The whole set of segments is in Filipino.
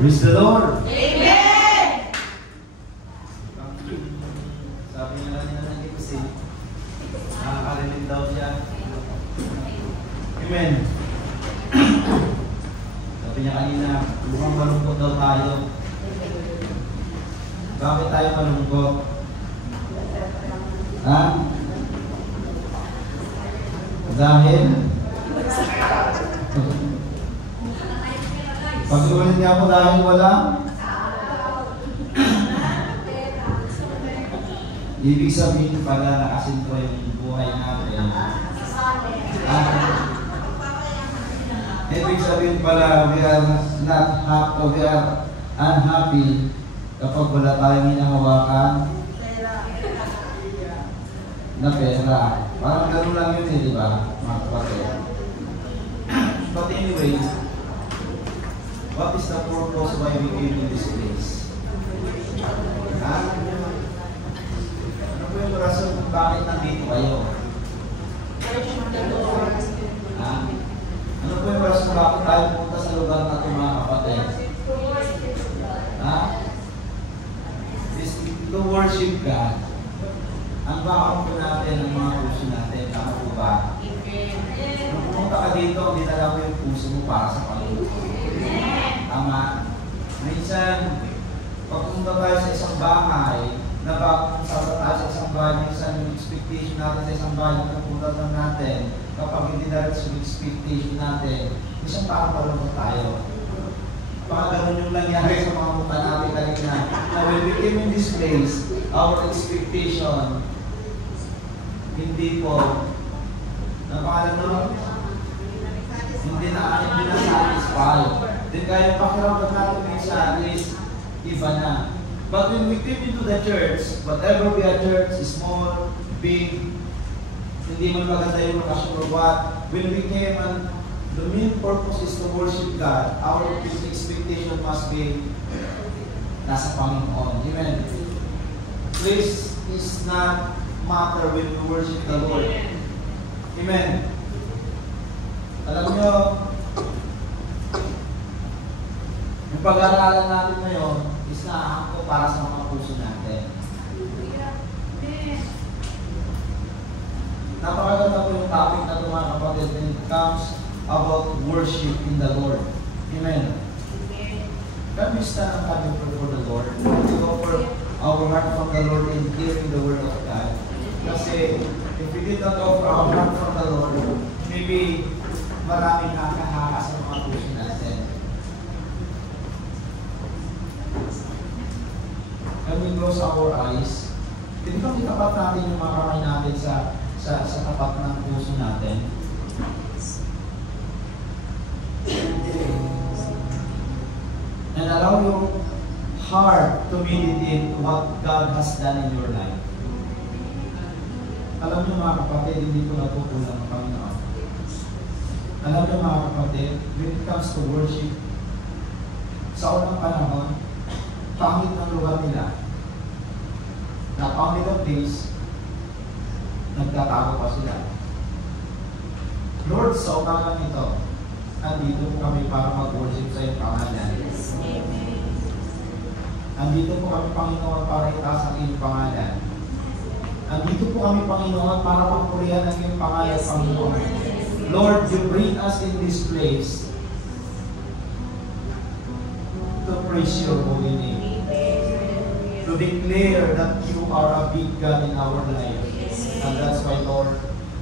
Praise the Lord! Amen! Sabi niya lang nila ng kasi, nakakarinig daw siya. Amen. Sabi niya kanina, mukhang malungkot daw tayo. Bakit tayo malungkot? Ha? Dahil? Pag-ulit niya po dahil wala? Ibig sabihin pala nakasinto yung buhay natin. Ibig sabihin pala we are not happy, we are unhappy kapag wala tayong hinahawakan na pera. Parang gano'n lang yun eh, di ba? Mga kapatid. But anyway, what is the purpose why we came in this place? Ha? Ano po yung rason kung bakit nandito kayo? Ha? Ano po yung rason bakit tayo punta sa lugar na ito mga kapatid? Ha? To worship God. Ang bakang po natin, ang mga puso natin, tama po ba? Nung pumunta ka dito, dinala mo yung puso mo para sa Panginoon. Tama. Minsan, pag pumunta tayo sa isang bahay, na bago pumunta tayo sa isang bahay, minsan yung expectation natin sa isang bahay na pupunta lang natin, kapag hindi na rin yung expectation natin, minsan parang malungkot tayo. Baka ganun yung nangyari sa mga mukha natin kanina. Now, when we came in this place, our expectation, hindi po, napangalan nun? Hindi na satisfy. Then kaya pakiramdam natin minsan is iba na. But when we came into the church, whatever we are church, small, big, hindi man maganda yung lokasyon or what, when we came and the main purpose is to worship God, our expectation must be nasa Panginoon. Amen. Place is not matter when we worship the Lord. Amen. Alam nyo, yung pag-aaralan natin ngayon is naahangko para sa mga puso natin. Napakaganda po yung topic na ito mga kapatid when it comes about worship in the Lord. Amen. Can we stand and pray for the Lord? We offer our heart from the Lord in hearing the word of God. Kasi if we did not offer our heart from the Lord, maybe maraming nakakahaka sa mga puso natin. Can we close our eyes? Pwede bang itapat natin yung mga kamay natin sa tapat ng puso natin? And allow your heart to meditate what God has done in your life. Alam niyo mga kapatid, hindi ko natutulang ang Panginoon. Alam niyo mga kapatid, when it comes to worship, sa unang panahon, pangit ng lugar nila. Na pangit of days, nagtatago pa sila. Lord, sa umagang ito, andito po kami para mag-worship sa iyong pangalan. Andito po kami, Panginoon, para itaas ang iyong pangalan. Andito po kami, Panginoon, para magpurihan ang iyong pangalan, Panginoon. Lord, you bring us in this place to praise your holy name. To declare that you are a big God in our life. And that's why, Lord,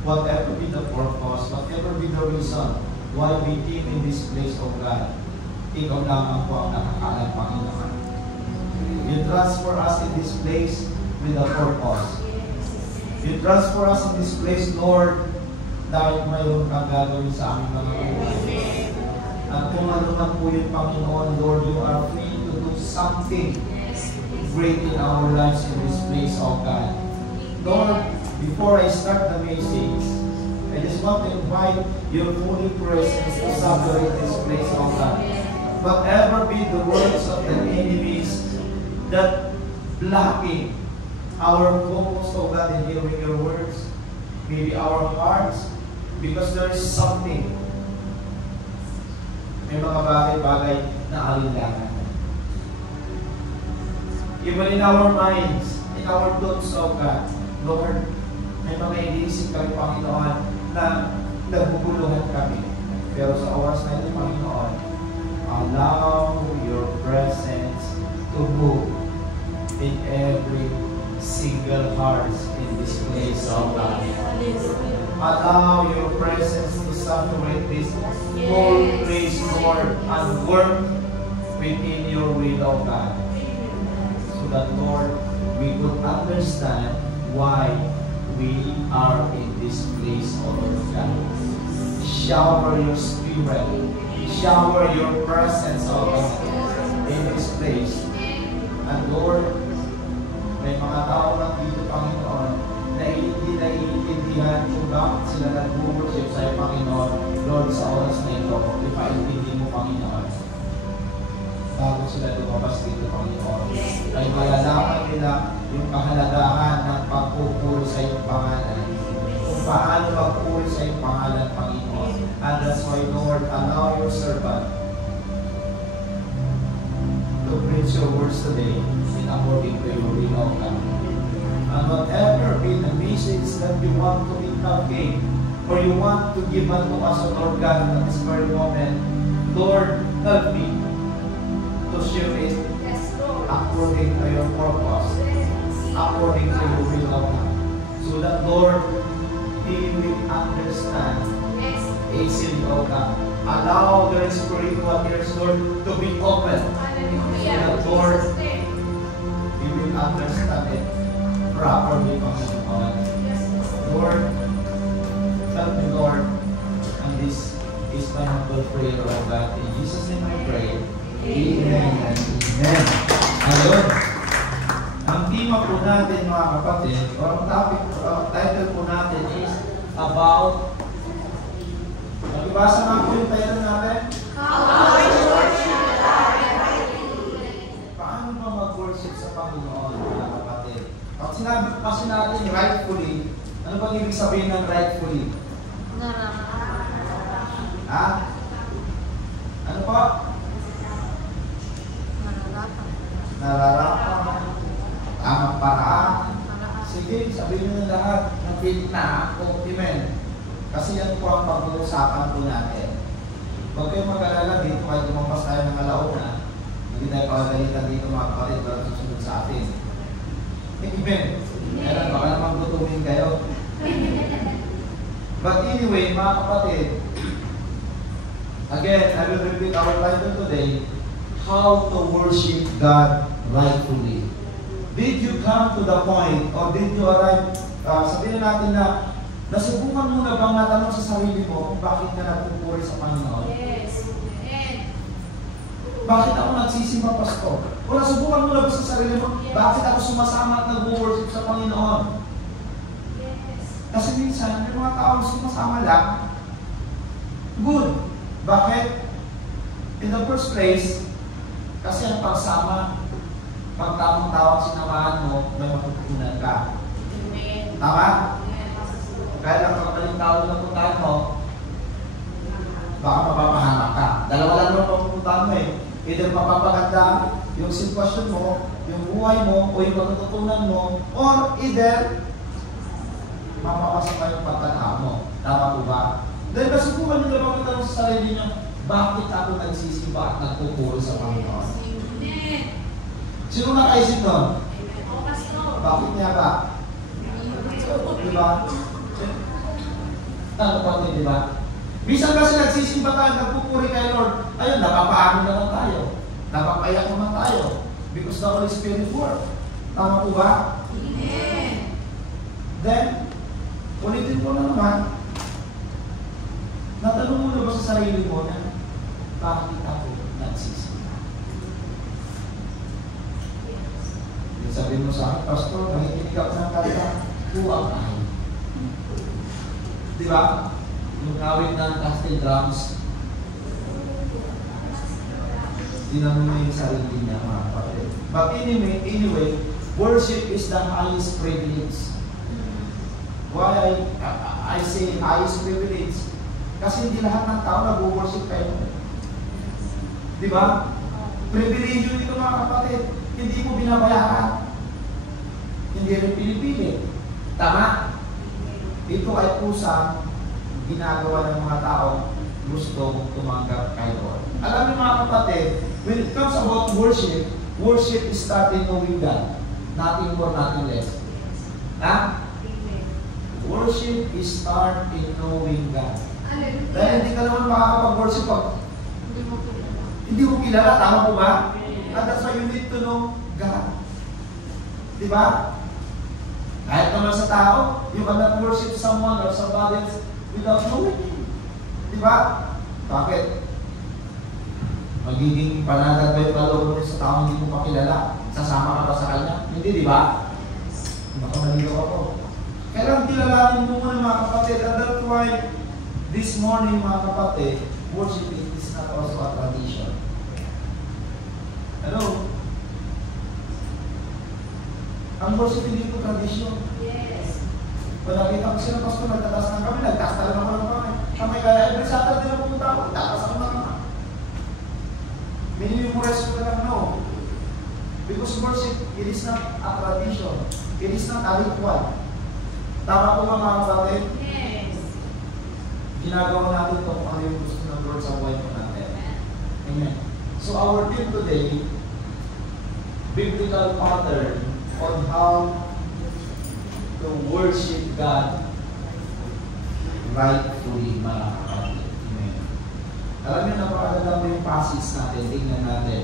whatever be the purpose, whatever be the reason why we came in this place, O God, ikaw lamang po ang nakakalam, Panginoon. You transfer us in this place with a purpose. You transfer us in this place, Lord, dahil mayroon kang gagawin sa aming mga buhay. At kung ano man po yung Panginoon, Lord, you are free to do something great in our lives in this place, O God. Lord, before I start the message, I just want to invite your holy presence to saturate this place, O God. Whatever be the words of the enemies that blocking our focus, O God, in hearing your words, maybe our hearts, because there is something, may mga bagay-bagay na alinlangan. Even in our minds, in our thoughts, O God, Lord, may mga iniisip kami, Panginoon, na naguguluhan kami. Pero sa oras na ito, Panginoon, allow your presence to move in every single heart in this place, O God. Allow your presence to saturate this whole place, Lord, and work within your will, O God. So that, Lord, we could understand why we are in this place, O Lord God. Shower your spirit, shower your presence, O God, in this place. And Lord, may mga tao lang dito, Panginoon, na hindi naiintindihan kung bakit sila nag-worship sa'yo, Panginoon. Lord, sa oras na ito, ipaintindi mo, Panginoon. Bago sila lumabas dito, Panginoon, ay malalaman nila yung kahalagahan ng pagpupuri sa iyong pangalan. Kung paano magpuri sa iyong pangalan, Panginoon. And that's why, Lord, allow your servant to preach your words today in according to your will, O God. And whatever be the message that you want to inculcate or you want to give unto us, O Lord God, at this very moment, Lord, help me to share it according to your purpose, according to your will, O God. So that, Lord, He will understand easily, O God. Allow their spiritual ears, Lord, to be open. So that, Lord, He will understand it properly, Panginoon. Lord, help me, Lord. And this is my humble prayer, O God. In Jesus' name I pray. Amen and amen. Ayun. Ang tema po natin, mga kapatid, o ang topic, title po natin is about, nagbasa nga po yung title natin? Paano ba mag-worship sa Panginoon, mga kapatid? Pag sinabi kasi natin rightfully, ano bang ibig sabihin ng rightfully? Ha? Ano pa? Nararapat. Tamang paraan. Sige, sabihin nyo na lahat. Nag-fit na ako. Amen. Kasi yan po ang pag-uusapan po natin. Huwag kayong mag-alala dito kahit lumampas tayo ng alauna. Hindi tayo pagalitan dito, mga kapatid, para susunod sa atin. Amen. Kaya baka naman gutumin kayo. But anyway, mga kapatid, again, I will repeat our title today, How to Worship God Rightfully. Did you come to the point, or did you arrive, sabihin natin na, nasubukan mo na bang natanong sa sarili mo kung bakit ka nagpupuri sa Panginoon? Yes. Bakit ako nagsisimba, Pastor? O nasubukan mo na ba sa sarili mo, bakit ako sumasama at nag-worship sa Panginoon? Yes. Kasi minsan, may mga tao sumasama lang. Good. Bakit? In the first place, kasi ang pagsama, pag tamang tawag sinamahan mo, may matutunan ka. Amen. Tama? Yes. Kaya lang pag maling tao na puntahan mo, baka mapapahamak ka. Dalawa lang naman papupuntahan mo eh. Either mapapaganda yung sitwasyon mo, yung buhay mo, o yung matututunan mo, or either mapapasa ka yung pagtanaw mo. Tama po ba? Dahil nasubukan nyo lang magtanong sa sarili nyo, bakit ako nagsisimba at nagpupuri sa Panginoon? Amen. Sino nakaisip nun? O, Pastor. Bakit niya ba? Diba? Ano pa ito, diba? Minsan kasi nagsisimba tayo, nagpupuri kay Lord. Ayun, napapaano naman tayo. Napapayak naman tayo. Because the Holy Spirit work. Tama po ba? Amen. Then, ulitin ko na naman. Natanong mo na ba sa sarili mo na bakit ako nagsisimba? Yung sabihin mo sa akin, Pastor, nakikinig ako ng kanta, who am I? Di ba? Yung awit ng Castle Drums, tinanong mo yung sarili niya, mga kapatid. But anyway, worship is the highest privilege. Why I say highest privilege? Kasi hindi lahat ng tao nag-worship kayo. Di ba? Privilege dito, mga kapatid. Hindi mo pinabayaan. Hindi rin pinipilit. Tama? Ito ay kusang ginagawa ng mga tao gusto tumanggap kay Lord. Alam niyo mga kapatid, when it comes about worship, worship is starting knowing God. Nothing more, nothing less. Ha? Worship is start in knowing God. Dahil hindi ka naman makakapag-worship pag hindi mo kilala. Tama po ba? And that's why you need to know God. Diba? Kahit naman sa tao, you cannot worship someone or somebody else without knowing Him. Diba? Bakit? Magiging panatag ba yung kaloob mo sa tao hindi mo pa kilala? Sasama ka pa sa kanya? Hindi, diba? Baka maligaw ako. Kailangan kilalanin mo muna mga kapatid. And that's why this morning mga kapatid, worship is not also a tradition. Hello? Ang worship hindi ito tradition. Yes. Kung nakita ko sila, pastor, nagtatas ng kami, nagtatas talaga ako ng kami. Kami kaya every Saturday na pumunta ako, nagtatas ako ng kami. Minimumorize ko lang, no. Because worship, it is not a tradition. It is not a ritual. Tama po mga kapatid? Yes. Ginagawa natin ito kung ano yung gusto ng Lord sa buhay po natin. Amen. So our theme today, biblical pattern on how to worship God rightfully, mga kapatid. Amen. Alam niyo, napakaganda mo yung passage natin. Tingnan natin.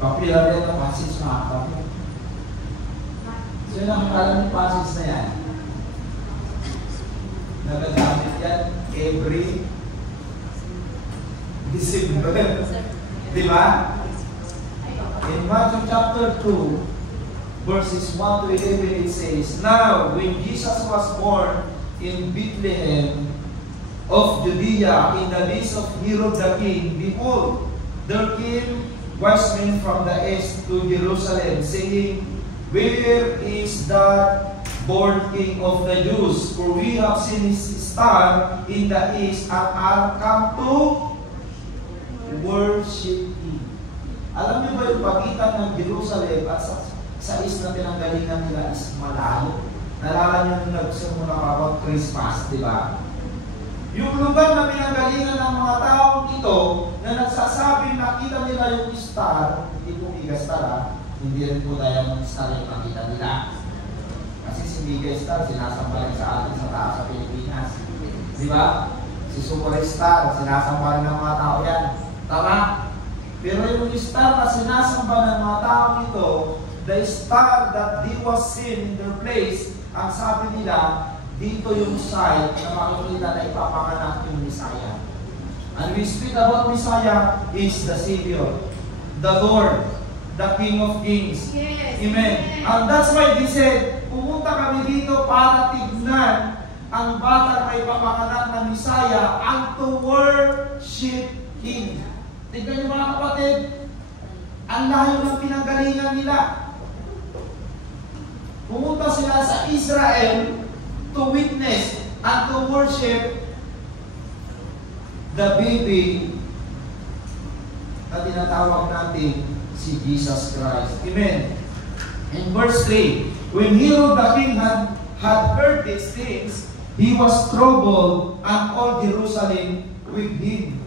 Popular yan ang passage, mga kapatid. So yun ang alam yung passage na yan. Nagagamit yan every December. Diba? In Matthew chapter 2, verses 1 to 11, it says, Now, when Jesus was born in Bethlehem of Judea in the days of Herod the king, behold, there came wise men from the east to Jerusalem, saying, Where is that born King of the Jews? For we have seen his star in the east and are come to worship Him. Alam niyo ba yung pagitan ng Jerusalem at sa east na pinanggalingan nila is malayo? Nalala niyo nung nagsimula about Christmas, di ba? Yung lugar na pinanggalingan ng mga taong ito na nagsasabing nakita nila yung star, hindi po igastar, hindi rin po Diamond Star yung nakita nila. Kasi si Mega Star, sinasamba rin sa atin sa taas sa Pilipinas. Di ba? Si Superstar, sinasamba rin ng mga tao yan. Tama? Pero yung star na sinasamba ng mga taong ito, the star that they was seen in their place, ang sabi nila, dito yung site na makikita na ipapanganak yung Messiah. And we speak about Messiah is the Savior, the Lord, the King of Kings. Yes. Amen. And that's why they said, pumunta kami dito para tignan ang batang may papanganak na Messiah and to worship Him. Tignan niyo mga kapatid, ang layo ng pinanggalingan nila. Pumunta sila sa Israel to witness and to worship the baby na tinatawag natin si Jesus Christ. Amen. In verse 3, when Herod the king had heard these things, he was troubled and all Jerusalem with him.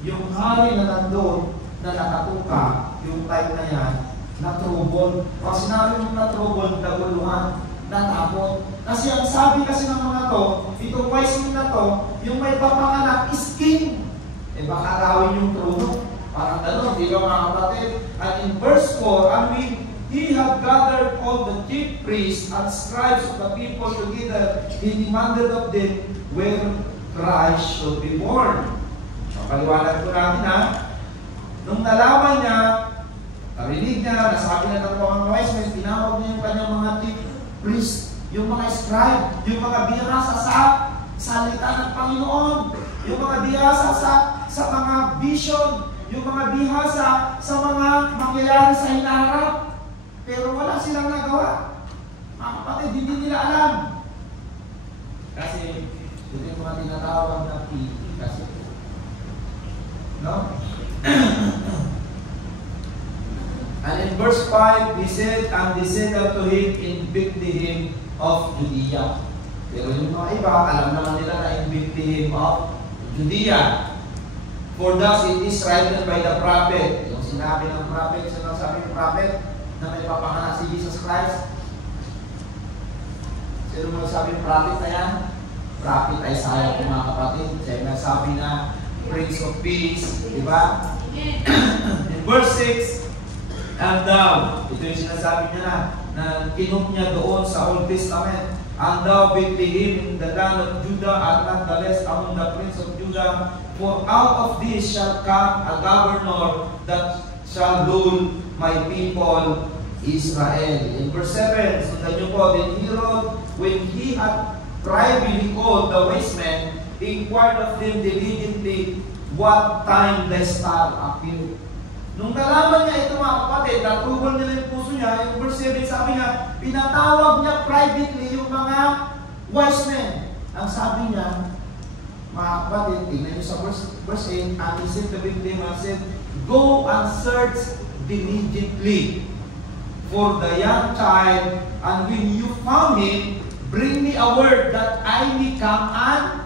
Yung hari na nandun, na nakatuka, yung time na yan, na-trouble. Pag sinabi mo na-trouble, naguluhan, natakot. Kasi ang sabi kasi ng mga to, itong wise men na to, yung may papanganak is king. Eh baka gawin yung trono. Parang gano'n, di ba mga kapatid? And in verse 4, and when he had gathered all the chief priests and scribes of the people together, he demanded of them where Christ should be born. Paliwanag ko natin ha. Nung nalaman niya, narinig niya, nasabi na ng mga wise men, tinawag niya yung kanyang mga chief priests, yung mga scribe, yung mga bihasa sa salita ng Panginoon, yung mga bihasa sa mga vision, yung mga bihasa sa mga mangyayari sa hinaharap. Pero wala silang nagawa. Mga kapatid, hindi nila alam. Kasi, ito yung mga tinatawag na kasi No? And in verse 5, he said, and they said unto him in Bethlehem of Judea. Pero yung mga iba, alam naman nila na in Bethlehem of Judea. For thus it is written by the prophet. Yung sinabi ng prophet, sinasabi ng prophet na may papanganak si Jesus Christ. Sino mo sabi ng prophet na yan? Prophet Isaiah po mga kapatid. Siya nagsabi na Prince of Peace. Diba? In verse 6, and thou, ito yung sinasabi niya na kinup niya doon sa Old Testament. And thou, Bethlehem, in the land of Judah, art not the least among the prince of Judah, for out of this shall come a governor that shall rule my people Israel. In verse 7, sundan niyo po, then Herod, when he had privately called the wise men, inquired of them diligently what time the star appeared. Nung nalaman niya ito mga kapatid, natubol nila yung puso niya, yung verse 7 sabi niya, pinatawag niya privately yung mga wise men. Ang sabi niya, mga kapatid, tingnan niyo sa verse 8, and he said to them and said, go and search diligently for the young child, and when you found him, bring me a word that I may come and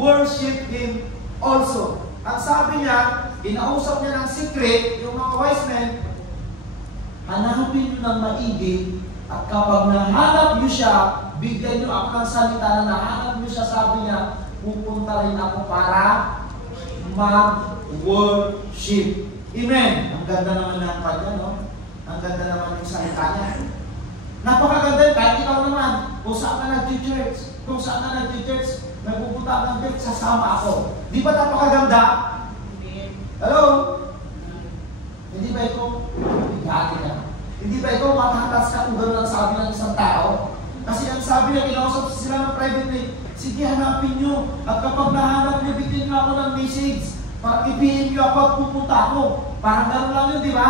worship him also. Ang sabi niya, inausap niya ng secret yung mga wise men, hanapin niyo ng maigi, at kapag nahanap niyo siya, bigyan niyo ako ng salita na nahanap niyo siya, sabi niya, pupunta rin ako para mag-worship. Amen! Ang ganda naman ng kanya, no? Ang ganda naman yung salita niya. Napakaganda, kahit ikaw naman, kung saan ka nag-church, nagpupunta ng church, sasama ako. Di ba napakaganda? Hello? Hindi ba ikaw bigati ka? Hindi ba ikaw matatas ka kung gano'n ang sabi ng isang tao? Kasi ang sabi niya, kinausap sila ng privately, sige, hanapin nyo. At kapag nahanap niyo, bigyan nyo ako ng message. Para ibihin nyo ako at pupunta ako. Parang gano'n lang yun, di ba?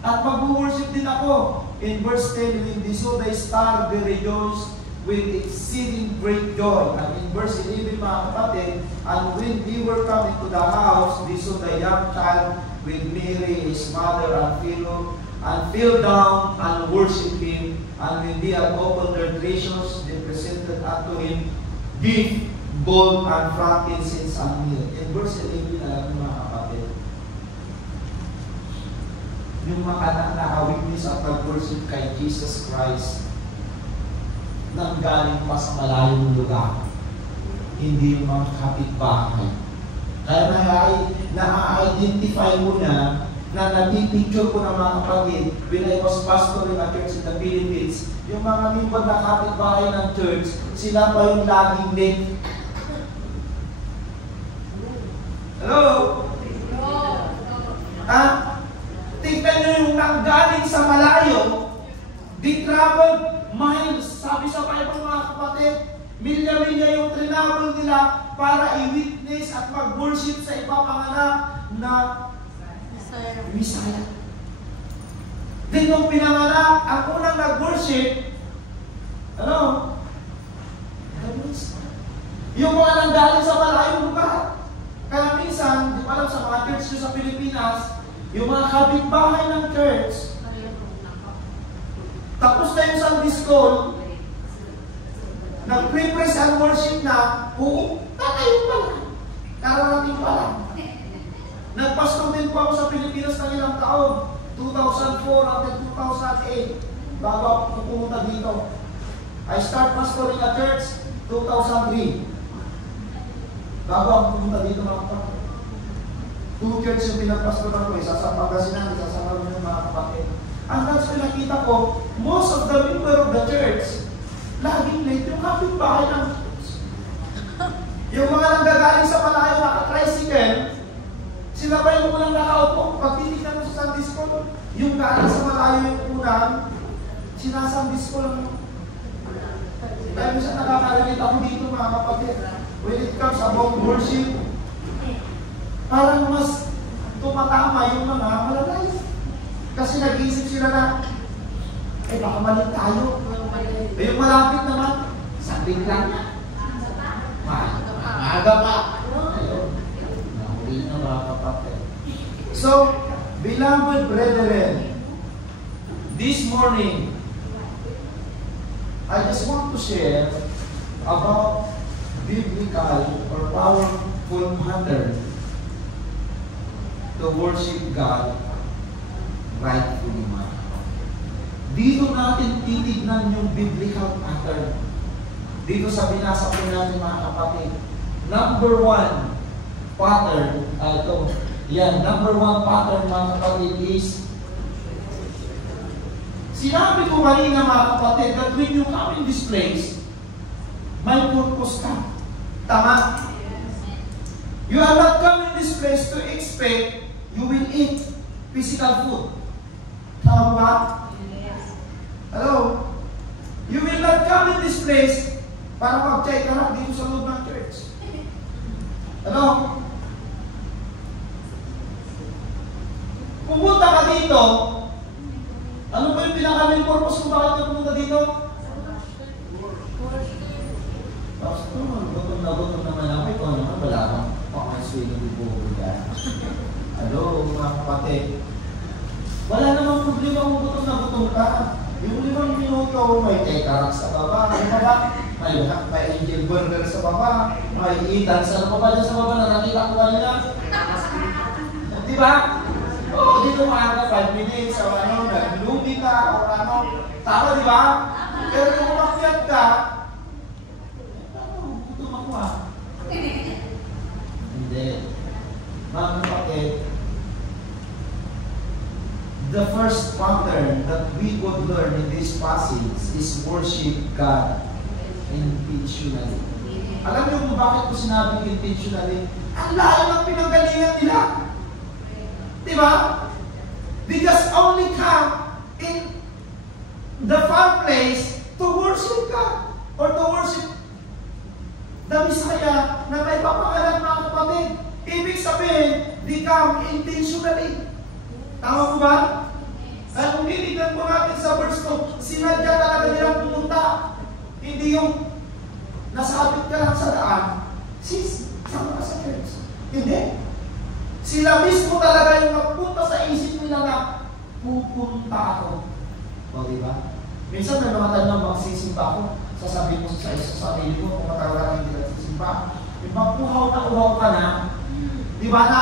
At mag-worship din ako. In verse 10, when they saw the star, they rejoiced with exceeding great joy. And in verse 11, mga kapatid, and when they were coming to the house, they saw the young child with Mary, his mother, and fell down and worshipped him. And when they had opened their treasures, they presented unto him gift, gold, and frankincense, and myrrh. In verse 11, alam mo mga kapatid, yung mga nakawitness at pag-worship kay Jesus Christ, nang galing pa sa malayong lugar, hindi yung mga kapitbahay. Kaya na-identify mo na napipicture ko ng mga kapatid when I was pastoring a church in the Philippines, yung mga member na kapitbahay ng church, sila pa yung laging late. Hello? Tingnan nyo yung nanggaling sa malayo, they traveled miles. Sabi sa Bible mga kapatid, milya-milya yung travel nila para i-witness at mag-worship sa ipapanganak na Messiah. Then nung pinanganak, ang unang nag-worship, ano? Yung mga nanggaling sa malayong lugar. Kaya minsan, di ba alam sa mga church sa Pilipinas, yung mga kapitbahay ng church, tapos na yung Sunday school, nag-pre-praise and worship na, tatayo pa lang. Kararating pa lang. Nagpastor din po ako sa Pilipinas ng ilang taon, 2004 until 2008, bago ako pumunta dito. I start pastoring a church, 2003. Bago ako pumunta dito mga kapatid. 2 church yung pinagpastoran ko, isa sa Pangasinan, isa sa Marunong mga kapatid. Ang next pinakita ko, most of the member of the church, laging late yung kapitbahay ng church. Yung mga nanggagaling sa malayo naka-tricycle, sila pa yung unang nakaupo. Pag titignan mo sa Sunday school, yung galing sa malayo yung unang, sinasang school lang. Kaya minsan nakakarinig ako dito mga kapatid. When it comes about worship, parang mas tumatama yung mga malalayo. Kasi nag-iisip sila na, baka mali tayo. Yung malapit naman, sabing lang niya. Maaga pa. Ayun. Nahuli naman. kapatid. So, beloved brethren, this morning, I just want to share about biblical or powerful manner to worship God rightfully. Dito natin titignan yung biblical pattern. Dito sa binasa po natin mga kapatid. Number one pattern, number one pattern mga kapatid is, sinabi ko kanina mga kapatid, that when you come in this place, may purpose ka. Tama? You are not come in this place to expect you will eat physical food. Tama ba? Hello? You will not come in this place para mag-check ka lang dito sa loob ng church. Hello? Pumunta ka dito, ano ba yung pinaka-main purpose kung bakit ka pumunta dito? Pastor, gutom naman ako. Ikaw naman, wala kang pang-swing ng bubuhay yan. Hello, mga kapatid. Wala namang problema kung gutom ka. Yung 5 minuto, may teka sa baba, may angel burger sa baba, may itan sa baba sa baba na nakita ko kanina. Di ba? Oo, dito maaga 5 minutes, o naglubi ka, o tama di ba? Pero kung umakyat ka, gutom ako Hindi. Mga kapatid, the first pattern that we could learn in this passage is worship God intentionally. Alam niyo kung bakit ko sinabing intentionally? Ang layo ng pinanggalingan nila. Diba? They just only come in the far place to worship God or to worship the Messiah na may papangalan mga kapatid. Ibig sabihin, they come intentionally. Tama po ba? Dahil kung tinignan po natin sa verse 2, sinadya talaga nilang pumunta. Hindi yung nasabit ka lang sa daan. Sama ka sa church. Hindi. Sila mismo talaga yung nagpunta sa isip nila na pupunta ako. O diba? Minsan may mga tanong magsisimba ako. Sasabihin mo sa sarili mo kung matawag hindi nagsisimba. Yung uhaw ka na. Diba na?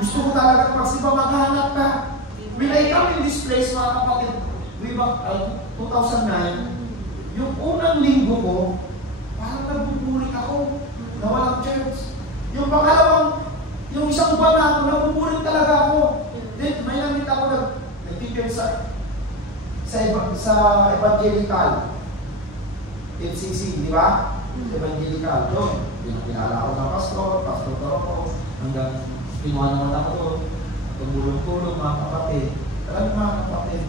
Gusto ko talaga magsimba, maghanap ka. When I come in this place, mga kapatid, way back 2009, yung unang linggo ko, parang nagbuburik ako na walang church. Yung pangalawang, yung isang buwan na ako, nagbuburik talaga ako. Then, may namit ako nagtipid sa evangelical. FCC, di ba? Evangelical. Doon, pinakilala ako ng pastor Toropo, hanggang kinuha naman ako doon. Tumulong-tulong mga kapatid. Alam mga kapatid,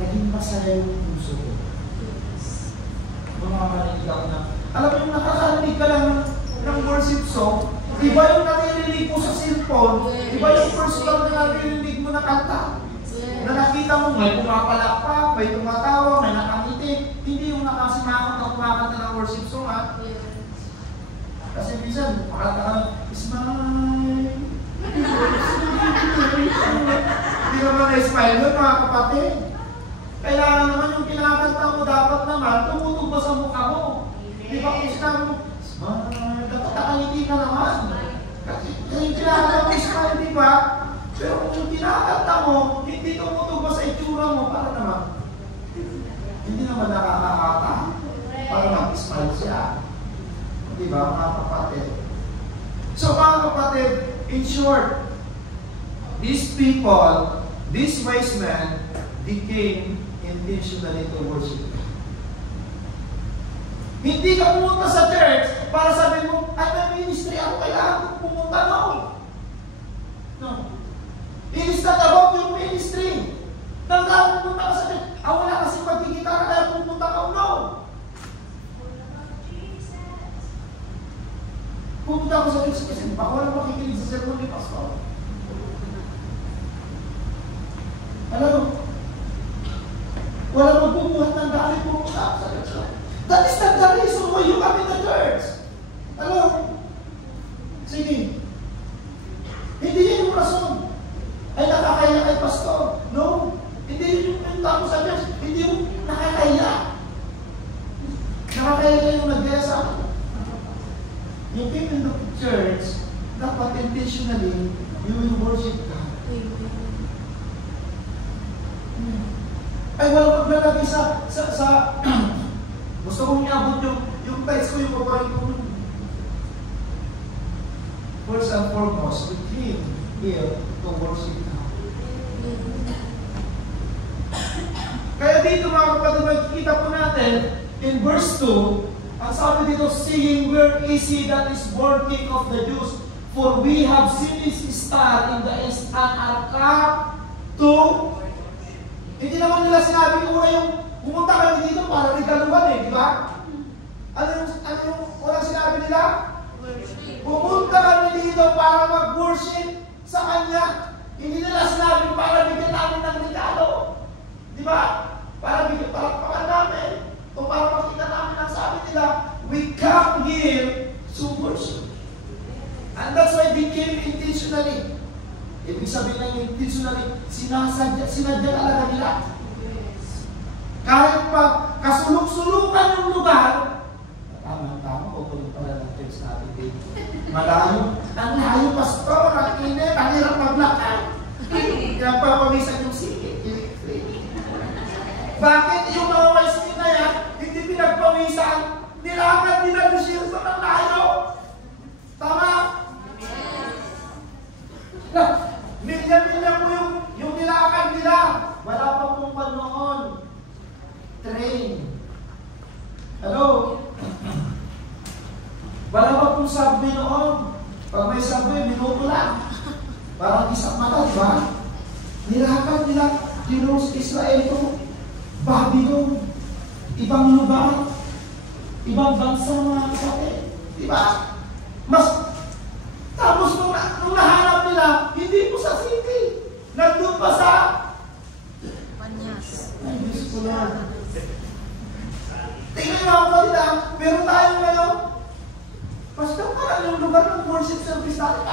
naging masaya yung puso ko. Mamamarinig ako na, alam mo yung nakakarinig ka lang ng worship song, iba yung naririnig mo sa cellphone, iba yung personal na naririnig mo na kanta. Na nakita mo, may pumapalakpak, may tumatawa, may nakangiti. Hindi yung nakasimakot na kumakanta ng worship song, ha? Kasi minsan, pakanta ka ng, smile. Hindi naman na-smile yun, mga kapatid. Kailangan naman yung kinakanta mo, dapat naman, tumutog ba sa mukha mo? Di ba kung sinabi mo, smile, dapat nakangiti ka naman. Kasi yung kinakanta mo, smile, di ba? Pero kung yung kinakanta mo, hindi tumutog ba sa itsura mo, para naman, hindi naman nakakakata. Para mag-smile siya. Di ba, mga kapatid? So, mga kapatid, in short, these people, these wise men, they came intentionally to worship God. Hindi ka pumunta sa church para sabihin mo, ay may ministry ako, kailangan kong pumunta. No. It is not about your ministry. Nagkakaroon pumunta ka sa church. Wala kasi pagkikita ka dahil pumunta ka. No. Pumunta ako sa church kasi baka walang makikinig sa sermon ni Pastor. Alam mo, walang magbubuhat ng dahil pumunta ako sa church. That is not the reason why you come in the church. Alam mo, sige, hindi yan yung rason pastor. No, hindi yung tapos sa church, hindi yung nakakaya. Nakakaya yung nag-gaya sa akin. You came in the church, dapat intentionally, you will worship God. Ay, wala maglalagay sa gusto kong iabot yung text ko, yung paparin ko. First and foremost, we came here to worship God. Kaya dito mga kapatid, makikita po natin, in verse 2, ang sabi dito, saying, where is he that is working of the Jews? For we have seen his star in the east and are come to... Hindi naman nila sinabi ko yung pumunta kami dito para regaluhan di ba? Ano yung unang sinabi nila? Pumunta kami dito para mag-worship sa Kanya. Hindi nila sinabi para bigyan namin ng regalo. Di ba? Para bigyan palakpakan namin. O para makita namin ang sabi nila, we come here to worship. And that's why they came intentionally. Ibig sabihin ng intentionally, sinadya talaga nila. Kahit pa kasulok-sulukan yung lugar, tama, pupunin pala ng text natin dito. Malayo. Ang layo, pastor, ang init, ang hirap maglakad. Nagpapawisan yung sikit. Bakit yung mga wise na yan, hindi pinagpawisan? Nilakad nila ni Jesus ng layo. Tama? Milya-milya po yung nilakad nila. Wala pa pong noon. Train. Hello? Wala pa pong subway noon. Pag may subway, minuto lang. Parang isang mata, ba? Nilakad nila, Jerusalem, Israel to, Babylon, ibang lugar, ibang bansa mga kapatid. Diba? Tapos nung nahanap nila, hindi po sa city. Nandun pa sa Panyas. Ay, Diyos ko na. Tingnan mga kapatid, meron tayo ngayon. Basta parang yung lugar ng worship service natin.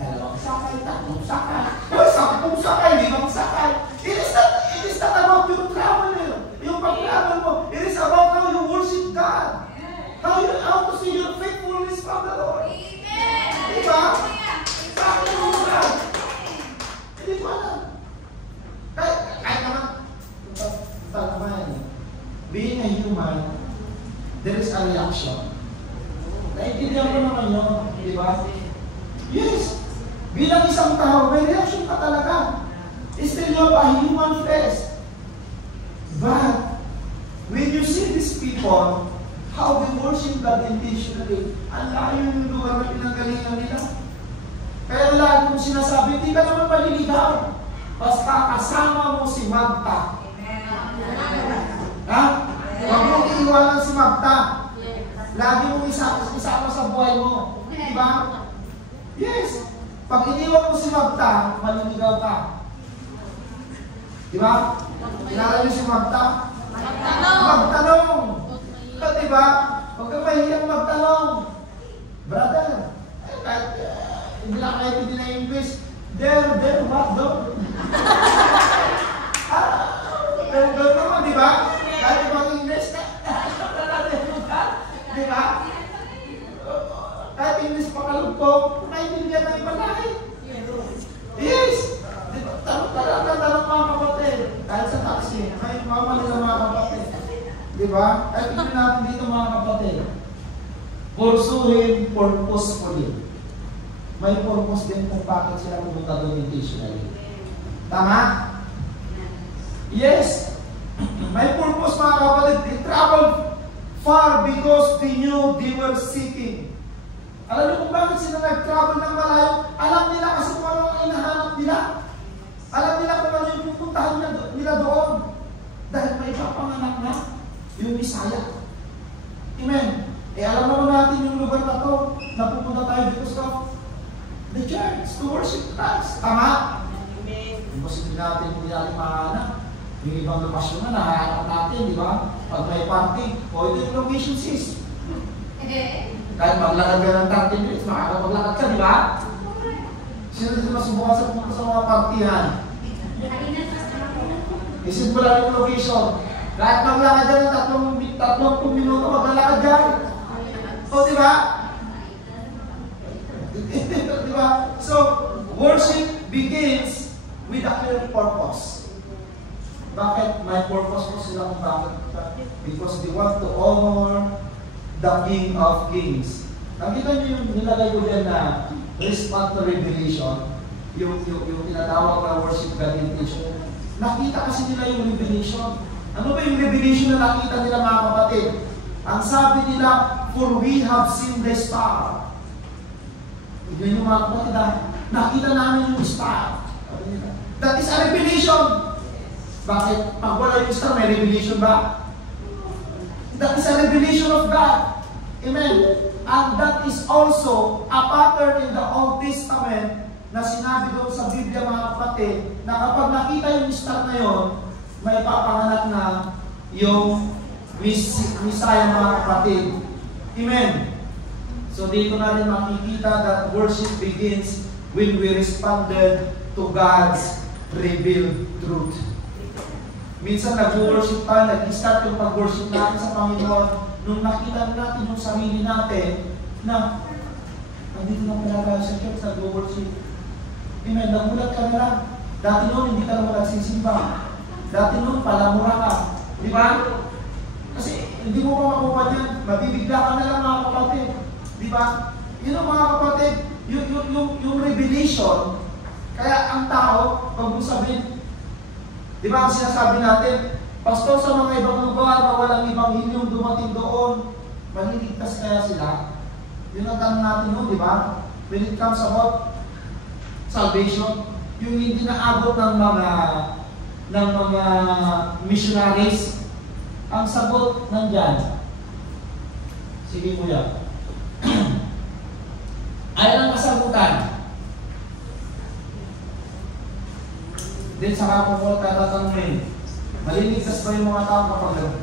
Dalawang sakay, tatlong sakay. Uy, sampung sakay, limang sakay. It is not about your travel. Yung pag-travel mo. It is about how you worship God. How to see your faithfulness from the Lord. Diba? Bakit mo ba? Hindi ko alam. Kahit naman, being a human, there is a reaction. Naintindihan ko naman yun, di ba? Yes. Bilang isang tao, may reaction ka talaga. Still you have a human flesh. But, when you see these people, how they worship God intentionally, ang layo yung lugar na pinanggalingan nila. Kaya lagi kong sinasabi, hindi ka naman maliligaw. Basta kasama mo si Magta. Ha? Huwag mong iiwanan si Magta. Lagi mong isama sa buhay mo. Diba? Yes. Pag iniwan mo si Magta, maliligaw ka. Diba? Kilala niyo si Magta? Magtanong. Diba? Huwag ka mahihiyang magtanong. Brother, hindi lang kayo hindi na English. There, what, do? There naman, diba? Kahit ibang English, diba? Kahit English pakalugtog, naiintindihan ng ibang lahi. Yes! Tanong mga kapatid. Kahit sa taxi, may mamali ng mga kapatid. Diba? At ito natin dito mga kapatid. Pursuing purposefully. May purpose din kung bakit sila pumunta doon intentionally. Tama? Yes. May purpose mga kapatid. They traveled far because they knew they were seeking. Alam niyo kung bakit sila nag-travel ng malayo? Alam nila kasi kung ano ang hinahanap nila. Alam nila kung ano yung pupuntahan nila doon. Dahil may papanganak na yung Messiah. Amen. Alam naman natin yung lugar na to, napupunta tayo because of the church, to worship Christ. Tama? Amen. Imposible natin hindi natin mahanap. Yung ibang lokasyon na nahanap natin, di ba? Pag may party, o ito yung location sis. Kahit maglakad ka ng 30 minutes, makakapaglakad ka, di ba? Sino din masubukan sa pumunta sa mga partihan? Isip mo lang yung location. Kahit maglalakad dyan ng 30 minuto, maglalakad dyan. O, di ba? Di ba? So, worship begins with a clear purpose. Bakit? May purpose po sila kung bakit. Because they want to honor the King of Kings. Nakita niyo yung nilagay ko dyan na respond to revelation, yung tinatawag na worship God intention. Nakita kasi nila yung revelation. Ano ba yung revelation na nakita nila mga kapatid? Ang sabi nila, for we have seen the star. Tignan yung mga kapatid, nakita namin yung star. That is a revelation. Bakit? Pag wala yung star, may revelation ba? That is a revelation of God. Amen. And that is also a pattern in the Old Testament na sinabi doon sa Biblia mga kapatid, na kapag nakita yung star na yun, may papanganak na yung Messiah mga kapatid. Amen. So dito natin makikita that worship begins when we responded to God's revealed truth. Minsan nag-worship tayo, nag-start yung pag-worship natin sa Panginoon nung nakita natin yung sarili natin na nandito na pala tayo sa church, nag-worship. Amen, nagulat ka na lang. Dati noon, hindi ka naman nagsisimba. Dati noon, palamura ka. Di ba? Kasi hindi mo pa makuha yan. Mabibigla ka na lang mga kapatid. Di ba? Yun ang mga kapatid, yung revelation, kaya ang tao, pag mo sabihin, di ba ang sinasabi natin, pastor sa mga ibang lugar na walang ebanghilyong dumating doon, maliligtas kaya sila? Yun ang tanong natin noon, di ba? When it comes about salvation, yung hindi naabot ng mga missionaries, ang sagot nandyan. Sige kuya. Ayan ang kasagutan. Then saka po po tatanungin, maliligtas ba yung mga tao kapag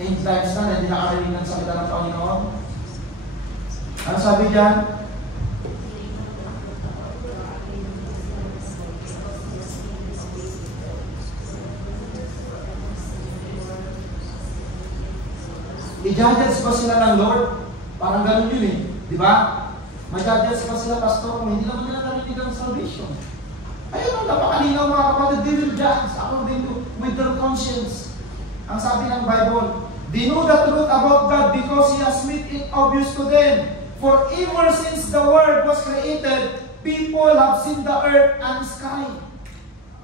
end times na hindi nakarinig ng salita ng Panginoon? Ano sabi dyan? I-judge ba sila ng Lord? Parang ganun yun eh. Di ba? Ma-judge ba sila, pastor, kung hindi naman nila narinig ang salvation? Ayun ang napakalinaw mga kapatid, they will judge according to with their conscience. Ang sabi ng Bible, they know the truth about God because He has made it obvious to them. For ever since the world was created, people have seen the earth and sky.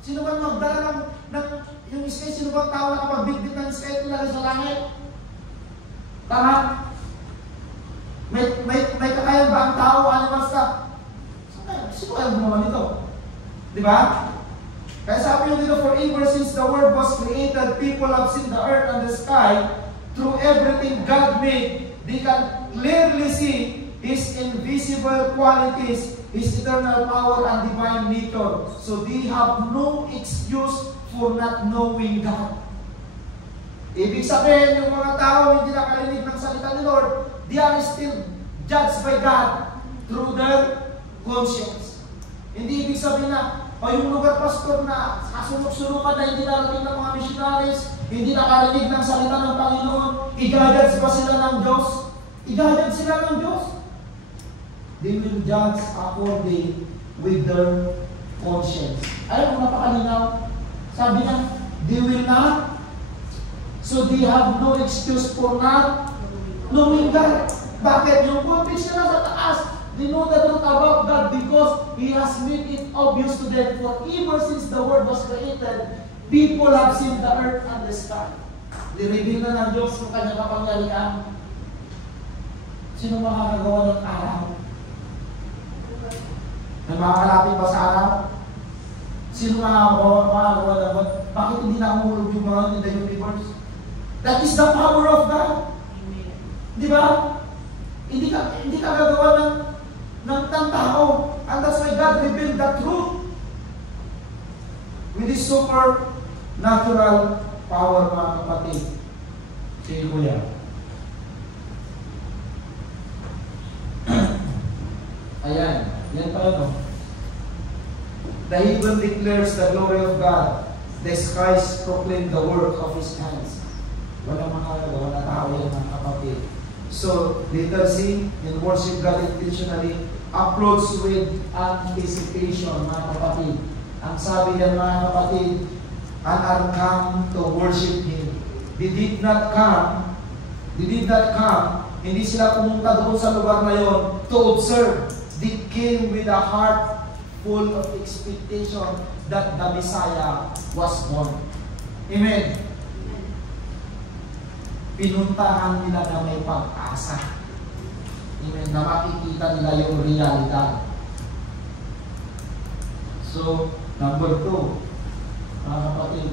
Sino ba magdala ng yung sky? Sino ba tao na kapag bitbit ng sky nila sa langit? Tama? May kakayan ba ang tao, animals ka? Sino kaya gumawa nito? Diba? Kaya sabi nyo dito, for ever since the world was created, people have seen the earth and the sky. Through everything God made, they can clearly see His invisible qualities, His eternal power and divine nature. So they have no excuse for not knowing God. Ibig sabihin, yung mga tao hindi nakarinig ng salita ni Lord, they are still judged by God through their conscience. Hindi ibig sabihin na, o yung lugar pastor na kasunok-sunukan na hindi narating ng mga missionaries, hindi nakarinig ng salita ng Panginoon, i-judge ba sila ng Diyos? I-judge sila ng Diyos? They will judge according with their conscience. Ayaw kung napakalinaw. Sabi niya, they will not. So they have no excuse for not knowing God. Bakit? Yung conviction na sa taas, they know the truth about God because He has made it obvious to them. For ever since the world was created, people have seen the earth and the sky. Nireveal na ng Diyos yung kanyang kapangyarihan. Sino makakagawa ng araw? May makakalapit ba sa araw? Sino makakagawa ng araw? Bakit hindi nakahulog yung mga in the universe? That is the power of God. Di ba? Hindi ka gagawa ng tao. And that's why God revealed the truth with His supernatural power, mga kapatid. Sige, kuya. Ayan. Yan pala to. The heaven declares the glory of God. The skies proclaim the work of His hands. Walang makakagawa na tao yan, mga kapatid. So, letter C, in worship God intentionally, approach with anticipation, mga kapatid. Ang sabi yan, mga kapatid, and are come to worship Him. They did not come, hindi sila pumunta doon sa lugar na yon to observe. They came with a heart full of expectation that the Messiah was born. Amen. Pinuntahan nila na may pag-asa. Amen. Na makikita nila yung realidad. So, number 2, mga kapatid.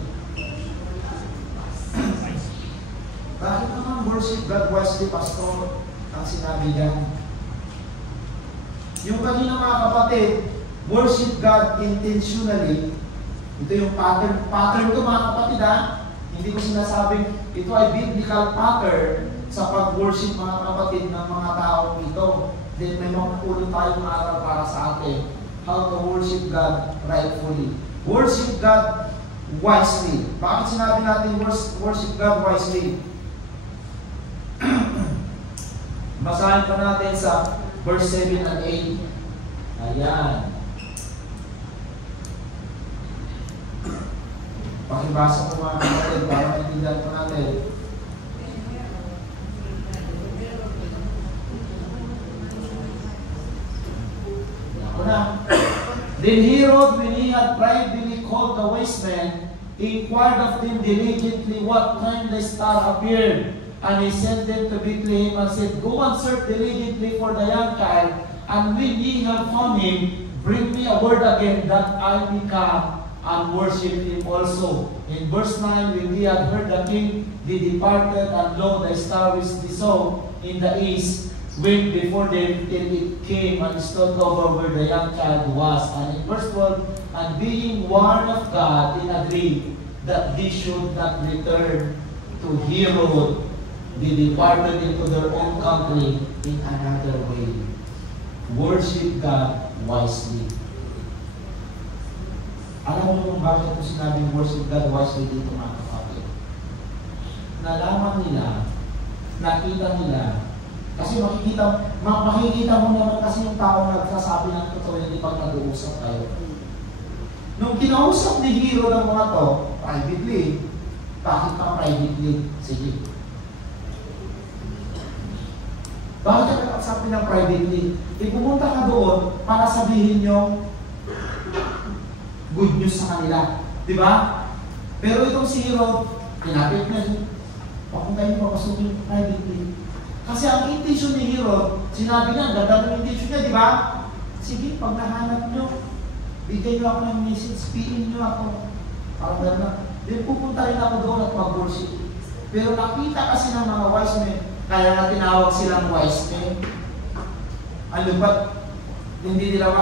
Bakit naman worship God wisely, Pastor, ang sinabi diyan? Yung kanina, mga kapatid, worship God intentionally. Ito yung pattern. Pattern to, mga kapatid, ha? Hindi ko sinasabing ito ay biblical pattern sa pag-worship, mga kapatid, ng mga taong ito. Then may mapupulo tayong aral para sa atin. How to worship God rightfully. Worship God wisely. Bakit sinabi natin worship God wisely? Basahin pa natin sa verse 7 and 8. Ayan. Pakibasa ko, mga kapatid, para maintindihan pa natin. Ako na. Then Herod, when he had privately called the wise men, inquired of them diligently what time the star appeared. And he sent them to Bethlehem and said, Go and search diligently for the young child, and when ye have found him, bring me a word again, that I may come and worship him also. In verse 9, when he had heard the king, they departed, and lo, the star which they saw in the east went before them till it came and stood over where the young child was. And in verse 12, and being warned of God, they agreed that they should not return to Herod. They departed into their own country in another way. Worship God wisely. Alam mo kung bakit ko sinabing worship God wisely dito, mga kapatid? Nalaman nila, nakita nila, kasi makikita mo naman kasi yung tao nagsasabi ng totoo hindi pag nag-uusap kayo. Nung kinausap ni Hero ng mga to, privately, bakit pa privately? Sige. Bakit ka nag-usapin ng privately? Pumunta ka doon para sabihin nyo good news sa kanila. Diba? Pero itong si Herod, kinapit na yun. Papuntahin mo, papasukin privately. Kasi ang intention ni Herod, sinabi niya, ganda ng intention niya, diba? Sige, pag nahanap nyo, bigay nyo ako ng message, piin nyo ako. Parang ganda. Then pupunta rin ako doon at mag-worship. Pero nakita kasi ng mga wise men, kaya nga tinawag silang wise men. Ano ba't hindi nila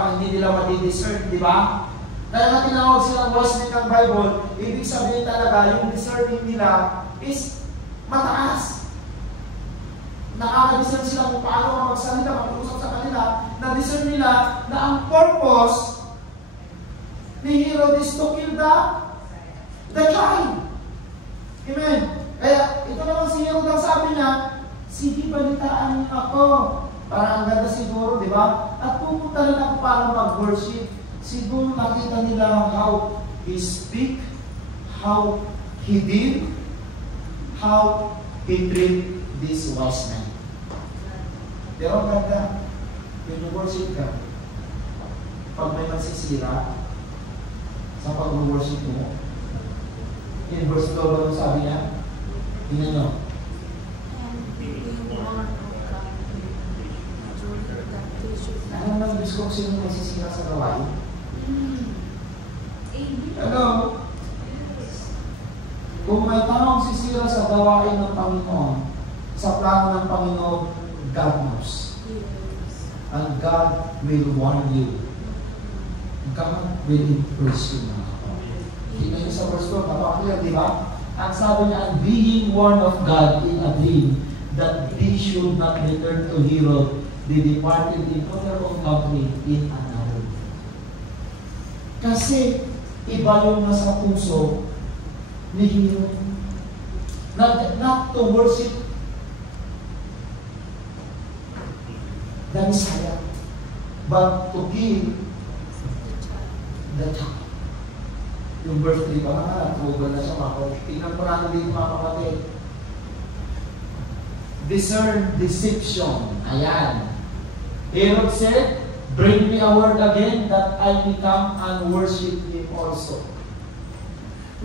madi-discern, di ba? Kaya nga tinawag silang wise men ng Bible, ibig sabihin talaga, yung discerning nila is mataas. Nakaka-discern sila kung paano ka magsalita, mag-usap sa kanila, na-discern nila na ang purpose ni Herod is to kill the child. Amen. Kaya ito naman si Herod ang sabi niya, sige, balitaan niyo ako. Para ang ganda siguro, di ba? At pupunta rin ako para mag-worship. Siguro nakita nila how he speak, how he did, how he treat this wise man. Pero ang ganda, yung worship ka, pag may magsisira sa pag-worship mo, in verse 12, ano sabi niya? Tingnan nyo. Alam mo ang Diyos kung sino nagsisira sa gawain? Hello? Kung may taong sisira sa gawain ng Panginoon, sa plano ng Panginoon, God knows. And God will warn you. God will impress you, mga kapatid. Tingnan nyo sa verse 12, napakakilala, di ba? Ang sabi niya, and being warned of God in a dream, that they should not return to Herod, they departed into their own country in another way. Kasi iba yung nasa puso ni Hero. Not to worship the Messiah, but to kill the child. Yung birthday pa nga, natugal na siya mga. Tingnan po natin dito mga kapatid. Discern deception. Ayan. Herod said, bring me a word again that I may come and worship Him also.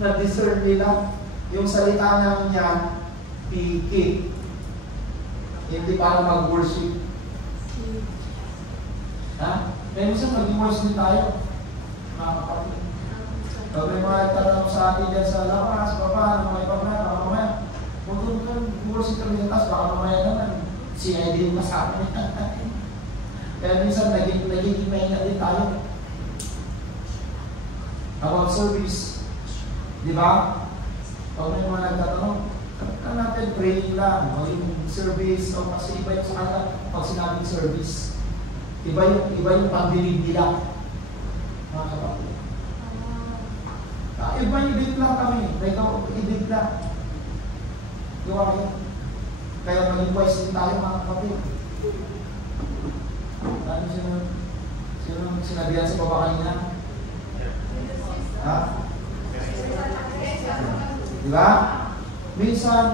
Na-discern nila yung salita namin yan, pikit. Hindi para mag-worship. Ha? May minsan mag-worship din tayo. Mga kapatid. Pag may mga nagtatanong sa atin dyan sa labas, baba, mga ibang na, baka mamaya, kung doon ka, worship kami sa taas, baka mamaya naman, sinay din masama niya. Kaya minsan, nagiging maingat din tayo. About service. Di ba? Pag may mga nagtatanong, kan natin praying lang, maging service, o kasi iba yung sa kanila, pag sinabing service. Iba yung pagdilig nila. Mga kapatid. Iba yung bigla kami. Ikaw, ibigla. Diba kayo? Kaya maging wise din tayo mga kapatid. Ano sino sinabihan sa baba kanina? Ha? Diba? Minsan,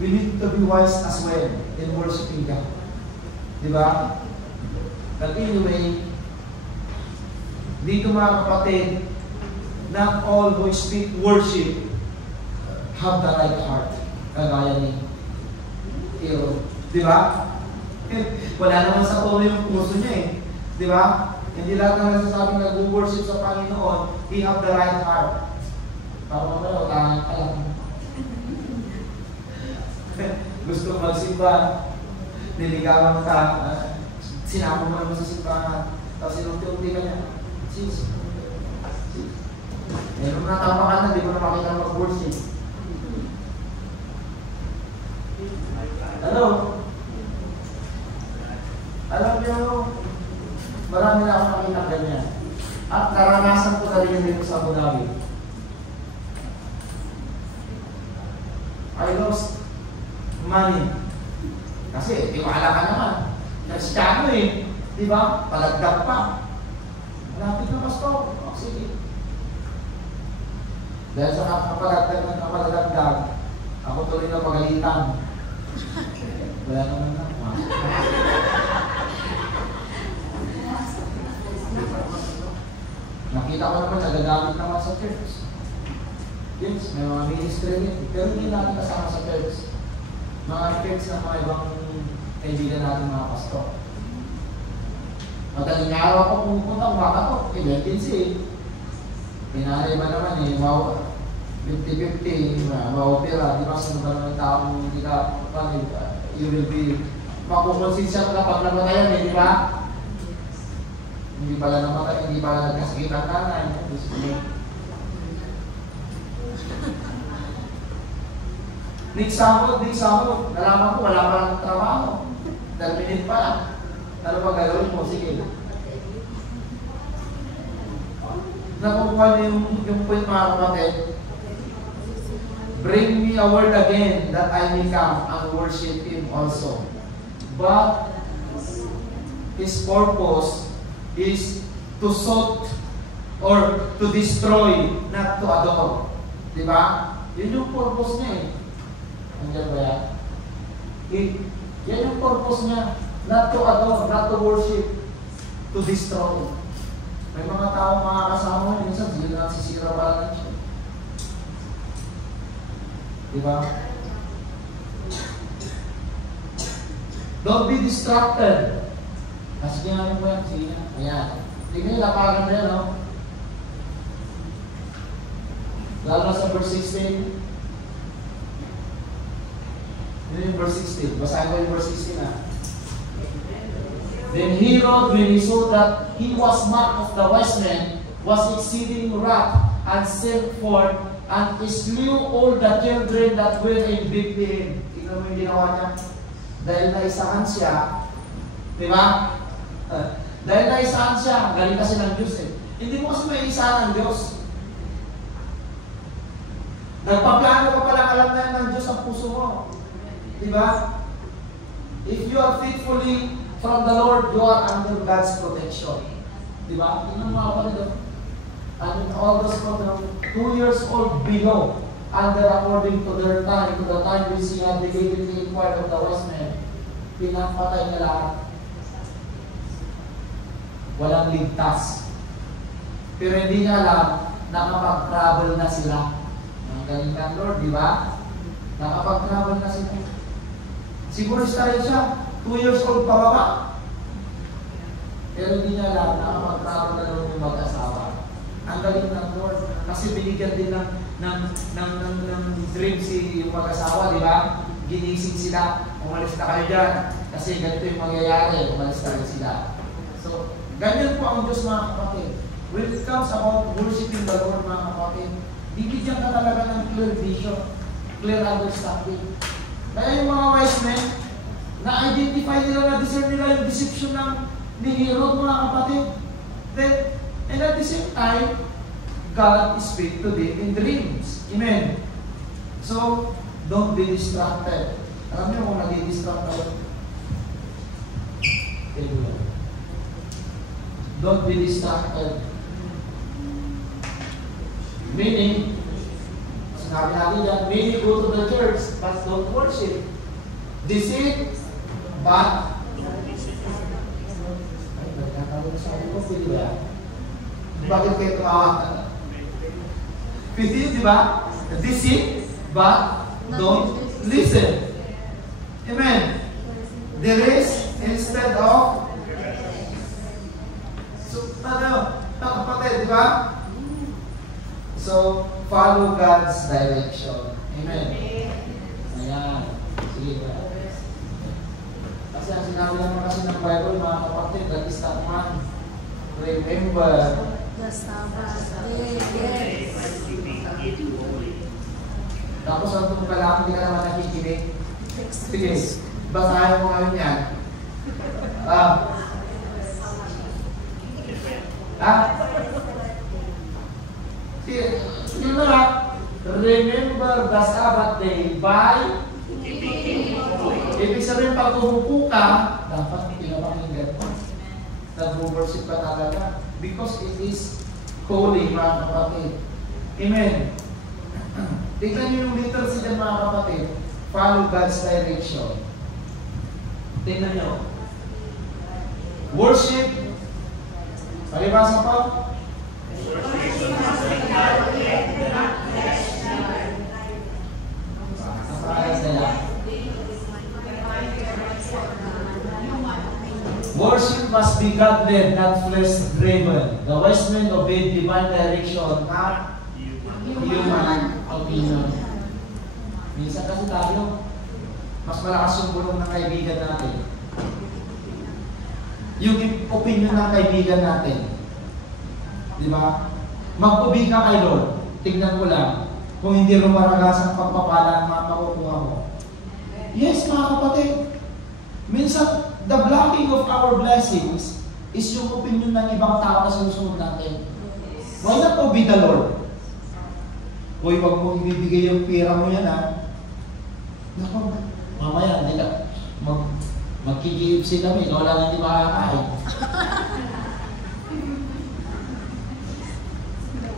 we need to be wise as well in worshiping God. Diba? But anyway, dito mga kapatid, not all who speak worship have the right heart. Kagaya ni Herod. Diba? Wala naman sa tono yung puso niya eh. Diba? Hindi lahat na nasasabing nag-worship sa Panginoon, he have the right heart. Parang wala nang alam. Gusto magsimba, niligawan ka, sinama mo naman sa simbahan, tapos sinunti-unti ka niya. Meron na tama ka na, di mo na makita mag-worship. Hello? Alam niyo, marami na akong nakita ganyan. At naranasan ko na rin dito sa Abu Dhabi. I lost money. Kasi, tiwala ka naman. Kristyano eh. Di ba? Palagdag pa. Malapit na pastor. Sige. Dahil sa kapalagdag, ako tuloy na pagalitan. Wala naman na. Nakita ko naman, nagagamit naman sa church. Yes, may mga ministry rin. Pero hindi natin kasama sa church. Mga church na mga ibang kaibigan natin mga pastor. Madaling araw ako pumunta, umakatok. Emergency eh. Pinalay ba naman eh, 50-50, maopera, di ba sino ba naman taong hindi ka, you will be, makukonsensya ka kapag namatayan eh, di ba? Hindi pala namatay, hindi pala nagkasakit ang nanay. Next summer, nalaman ko, wala pa lang trabaho. 10 minutes pa lang. Ano ba gagawin mo? Sige. Nakukuha niyo yung point mga kapatid. Bring me a word again that I may come and worship Him also. But His purpose is to sought or to destroy, not to adore. Diba? Yun yung purpose niya eh. Andiyan ba yan? Yan yung purpose niya. Not to adore, not to worship, to destroy. May mga tao mga kasama mo, minsan sisira pa lang siya. Diba? Don't be distracted. Sige nga mo yan, sige nga. Ayan. Tingnan yung lapagan na yan, no? Lalo na sa verse 16. Yun yung verse 16. Basahin ko yung verse 16 na. Then Herod, when he saw that he was marked of the wise men, was exceeding wrath, and sent forth, and slew all the children that were in Bethlehem. Tingnan mo yung ginawa niya. Dahil naisahan siya, di ba? Dahil naisahan siya, galing kasi ng Diyos eh. Hindi mo kasi maisahan ng Diyos. Nagpaplano ka palang alam na yan ng Diyos ang puso mo. Diba? If you are faithfully from the Lord, you are under God's protection. Diba? Tingnan mo mga kapatid. And in all those from 2 years old below, under according to their time, to the time we see how they immediately inquired of the wise men, pinapatay na lahat. Walang ligtas. Pero hindi niya alam, nakapag-travel na sila. Ang galing ng Lord, di ba? Nakapag-travel na sila. Siguro rin siya, 2 years old pababa. Pero hindi niya alam, nakapag-travel na Lord yung mag-asawa. Ang galing ng Lord. Kasi binigyan din ng dream si yung mag-asawa, di ba? Ginising sila, umalis na kayo dyan. Kasi ganito yung mangyayari, umalis na rin sila. So, ganyan po ang Diyos mga kapatid. When it comes about worshiping the Lord mga kapatid, bibigyan ka talaga ng clear vision, clear understanding. Kaya yung mga wise men, na-identify nila, na-discern nila yung deception ni Herod mga kapatid. Then, and at the same time, God speaks to them in dreams. Amen. So, don't be distracted. Alam niyo kung nadi-distract tayo? Don't be distracted. Meaning, sinabi natin yan, many go to the church, but don't worship. Deceive, but bakit kayo tumawa? Deceive, di ba? Deceive, but don't listen. Amen. There is instead of kapatid, di ba? So, follow God's direction. Amen. Ayan. Sige ba? Kasi ang sinabi naman kasi ng Bible, mga kapatid, that is that one. Remember The Sabbath day. Tapos ang itong pala, hindi ka naman nakikinig. Sige, basahin mo ngayon yan. Sige, yun na lang. Remember the Sabbath day by ibig sabihin, pag umupo ka, dapat pinapakinggan mo. Nag-worship ka talaga. Because it is holy, mga kapatid. Amen. Tingnan niyo yung literacy dyan, mga kapatid. Follow God's direction. Tingnan niyo. Worship. Palibasa pa. Worship must be God-led, not flesh-driven. The wise men obeyed divine direction, not human opinion. Minsan kasi tayo, mas malakas yung bulong ng kaibigan natin. Yung opinion ng kaibigan natin. Di ba? Mag-ubi ka kay Lord. Tignan ko lang kung hindi rumaragas ang pagpapala ng mga makukuha mo. Yes, mga kapatid. Minsan, the blocking of our blessings is yung opinion ng ibang tao na sinusunod natin. Why not obey the Lord? Hoy, wag mo ibibigay yung pera mo yan, ha? Naku, mamaya, hindi ka magkikip si kami, wala nang di makakain.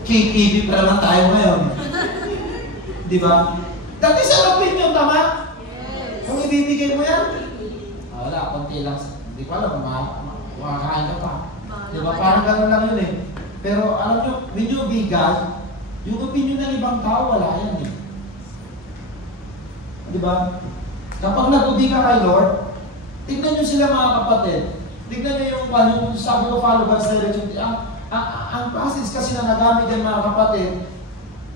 Kikibip na naman tayo ngayon. Di ba? That is an opinion, tama? Kung ibibigay mo yan, wala, konti lang. Hindi ko alam, makakain ka pa. Di ba? Parang gano'n lang yun eh. Pero alam nyo, when you obey God, yung opinion ng ibang tao, wala yan eh. Di ba? Kapag nag-obey ka kay Lord, tignan nyo sila mga kapatid. Tignan nyo yung sabi ko, follow God's direction. Ang passage kasi na nagamit yan mga kapatid,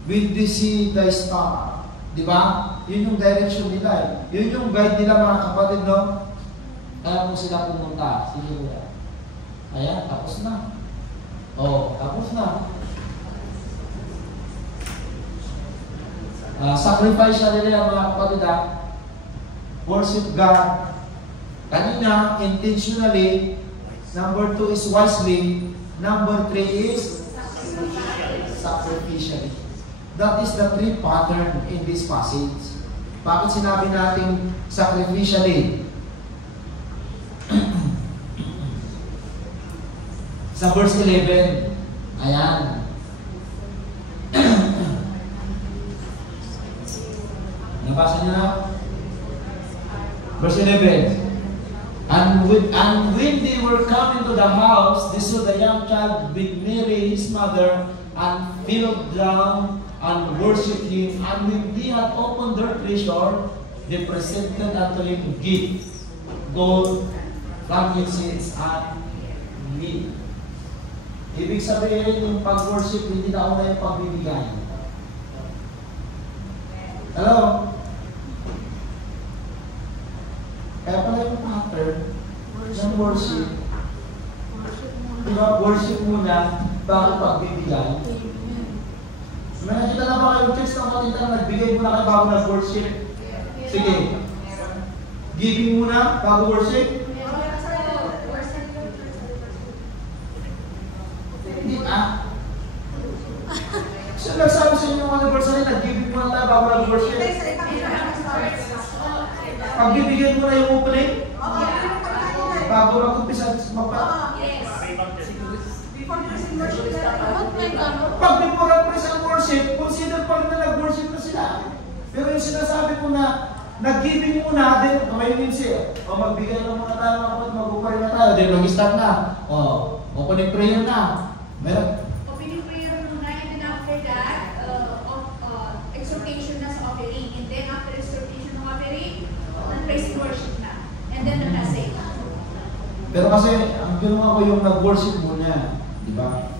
with the sea, the star. Di ba? Yun yung direction nila eh. Yun yung guide nila mga kapatid, no? Kaya kung sila pumunta, sige mo. Ayan, tapos na. Tapos na. Sacrifice siya nila mga kapatid, worship God. Kanina, intentionally, Number 2 is wisely. Number 3 is sacrificially. That is the 3 pattern in this passage. Bakit sinabi natin sacrificially? Sa verse 11, ayan. Nabasa niyo na? Verse 11. And when they were coming to the house, they saw the young child with Mary, his mother, and fell down and worshipped him. And when they had opened their treasure, they presented unto him gifts, gold, frankincense, and myrrh. Ibig sabihin, yung pag-worship, hindi na una yung pagbibigay. Hello? Kaya pala yung pattern ng worship. Diba? Worship muna bago pagbibigay. May nakita na ba kayong church na katita na nagbigay muna kayo bago nag-worship? Sige. Giving muna bago worship? Hindi ah. So nagsabi sa inyo mga anniversary, nag-giving muna tayo bago nag-worship? Pagbibigyan mo na yung opening? Bago mag-umpisa magpa? Yes. Pag before praise and worship, consider pa rin na nag-worship na sila. Pero yung sinasabi ko na nag-giving muna, then may minsi, magbigay na muna tayo, mag-upay na tayo, then mag-start na. Opening prayer na. Meron? Opening prayer muna, and then after that, exhortation na sa offering. And then after exhortation ng offering, praise and worship na. And then the message. Pero kasi, ang ginawa ko yung nag-worship muna. Di ba?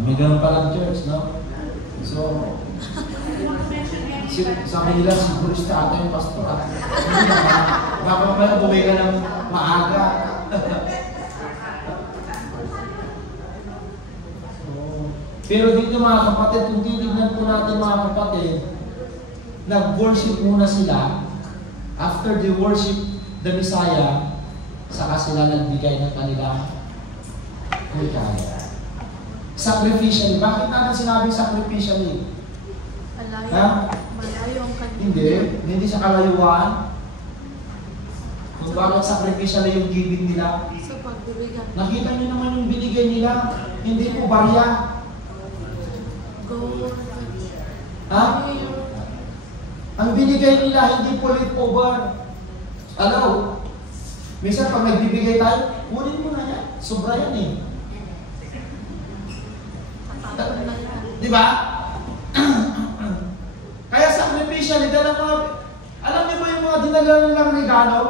May ganun palang church, no? So, sabi nila, siguro sa atin yung pastor. Baka pala bumay ka ng maaga. Pero dito mga kapatid, kung titignan po natin mga kapatid, nag-worship muna sila. After they worship the Messiah, saka sila nagbigay ng kanilang hikaya. Sacrificially. Bakit natin sinabing sacrificially? Malayo ang kanila. Hindi sa kalayuan. Kung bakit sacrificially yung giving nila. Sa pagbibigay. Nakita niyo naman yung binigay nila. Hindi po barya. Gold. Ha? Ang binigay nila, hindi po leftover. Hello? Minsan pag nagbibigay tayo, kunin mo na yan. Sobra yan eh. Di ba? Kaya sacrificial, alam niyo ba yung mga dinala nilang regalo?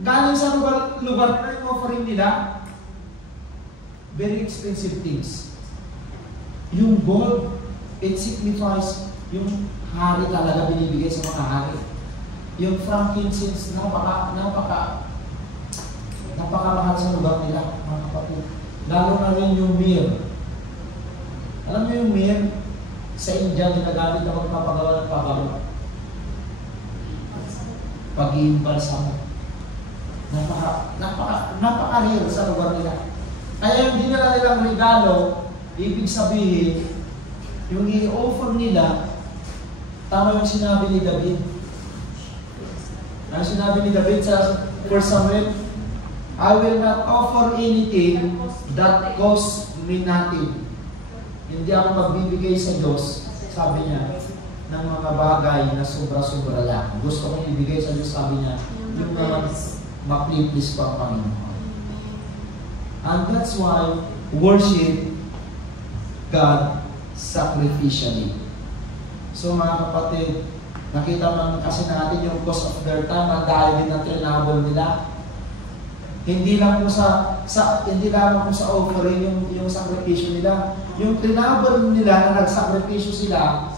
Galing sa lugar na yung offering nila? Very expensive things. Yung gold, it signifies yung hari talaga binibigay sa mga hari. Yung frankincense, napakamahal sa lugar nila, mga kapatid. Lalo na rin yung myrrh. Alam mo yung myrrh, sa India, ginagamit na magpapagawa ng pabango. Pag-iimbalsamo. Napaka-real sa lugar nila. Kaya yung dinala nilang regalo, ibig sabihin, yung i-offer nila, tama yung sinabi ni David. Ang sinabi ni David sa 1 Samuel, I will not offer anything that costs me nothing. Hindi ako magbibigay sa Diyos, sabi niya, ng mga bagay na sobra-sobra lang. Gusto kong ibigay sa Diyos, sabi niya, yung mga mapliplis pa ang Panginoon. And that's why worship God sacrificially. So mga kapatid, nakita man kasi natin yung cost of their time, ang dahil din na trinable nila. Hindi lang po sa offering yung sakripisyo nila. Yung trinable nila na nagsakripisyo sila,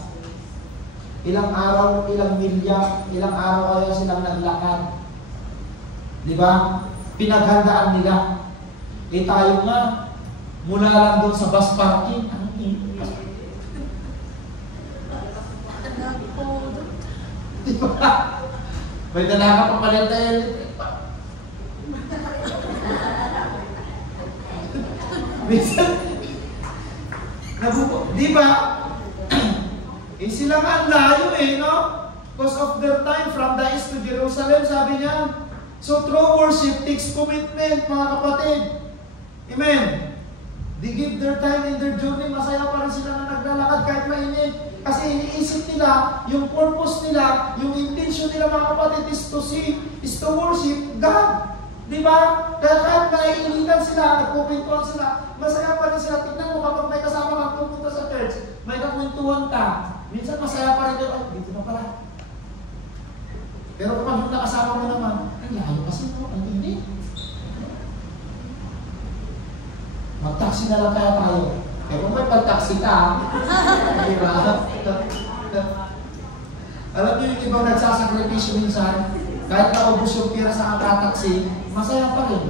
ilang araw, ilang milya, ilang araw kaya silang naglakad. Di ba? Pinaghandaan nila. Tayo nga, mula lang doon sa bus parking, di ba? May dala ka pa pala tayo. Minsan, di ba? Sila nga ang layo no? Because of their time from the east to Jerusalem, sabi niya. So true worship takes commitment, mga kapatid. Amen. They give their time in their journey, masaya pa rin sila na naglalakad kahit mainit. Kasi iniisip nila, yung purpose nila, yung intention nila mga kapatid is to worship God. Diba? Kaya kahit naiinitan sila, nagpupintuan sila, masaya pa rin sila. Tignan mo kapag may kasama kang pupunta sa church, may kakwentuhan ka. Minsan masaya pa rin yun, dito na pala. Pero kapag yung nakasama mo naman, ay layo kasi mo, ang init. Mag-taxi na lang kaya tayo. Eh kung may pag-taxi ka, diba? Alam niyo yung ibang nagsasakripisyo minsan, kahit naubos yung pira sa kakataksi, masaya pa rin.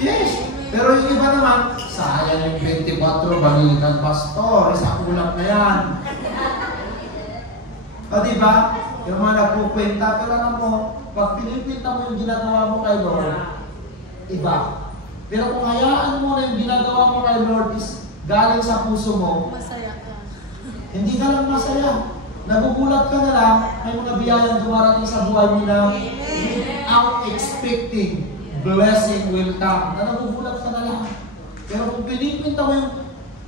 Yes! Pero yung iba naman, sayang yung 24, balikan pastor, isa kulang na yan. O diba? Yung mga nagpukwenta, pero alam mo, pag pinipinta mo yung ginagawa mo kay Lord, iba. Pero kung hayaan mo na yung ginagawa mo kay Lord is galing sa puso mo, Masaya ka. hindi ka lang masaya. Nagugulat ka na lang, may mga biyayang dumarating sa buhay mo na without expecting, blessing will come. Na nagugulat ka na lang. Pero kung pinipinta mo yung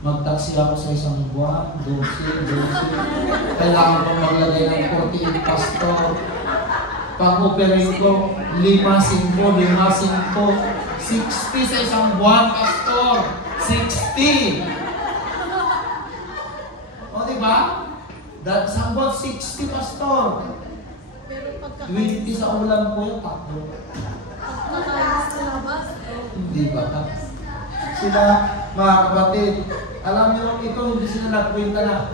mag-taxi ako sa isang buwan, 12. Kailangan kong maglagay ng 48 pastor. Pag-operate ko, 5, 60 sa isang buwan, pastor. 60. O, diba? Isang buwan, 60, pastor. Pero pagka 20 sa ulan ko yung 3. nakayos sa labas, Hindi ba? Sila, mga kapatid, alam niyo, ito hindi sila nagkwenta na.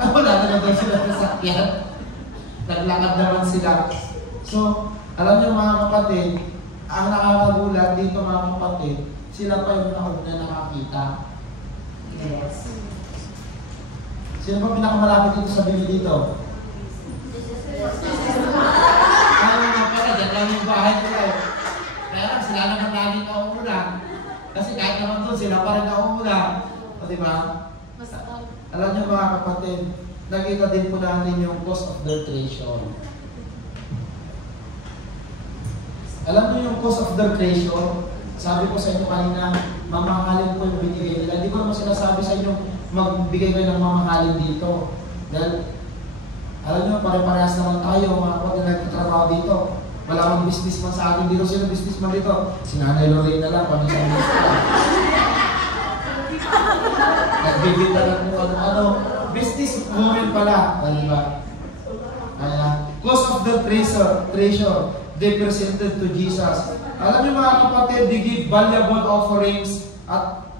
Wala na naman sila sa sakyan. Naglakad naman sila. So, alam niyo mga kapatid, ang nakakagulat dito mga kapatid, sila pa yung na nakakita. Yes. Sino ba pinakamalapit dito sa bili dito? Ano nga pala, dyan lang yung bahay ko. Kaya lang, sila naman lagi nauulang. Kasi kahit naman doon, sila pa rin nauulang. O diba? mas Alam niyo mga kapatid, nakita din po natin yung cost of their treasure. Alam niyo yung cost of their treasure? Sabi ko sa inyo kanina, mamahalin po yung binigay nila. Hindi ko naman sinasabi sa inyo, magbigay kayo ng mamahalin dito. Dahil, alam niyo, pare-parehas naman tayo, mga kapatid, nagtatrabaho dito. Wala akong business man sa akin dito. Sino business man dito? Si Nanay Lorraine na lang, paminsan-minsan lang. Nagbibita lang kung ano-ano. Business woman pala. Diba? Kaya, cost of the treasure, they presented to Jesus. Alam niyo mga kapatid, they give valuable offerings at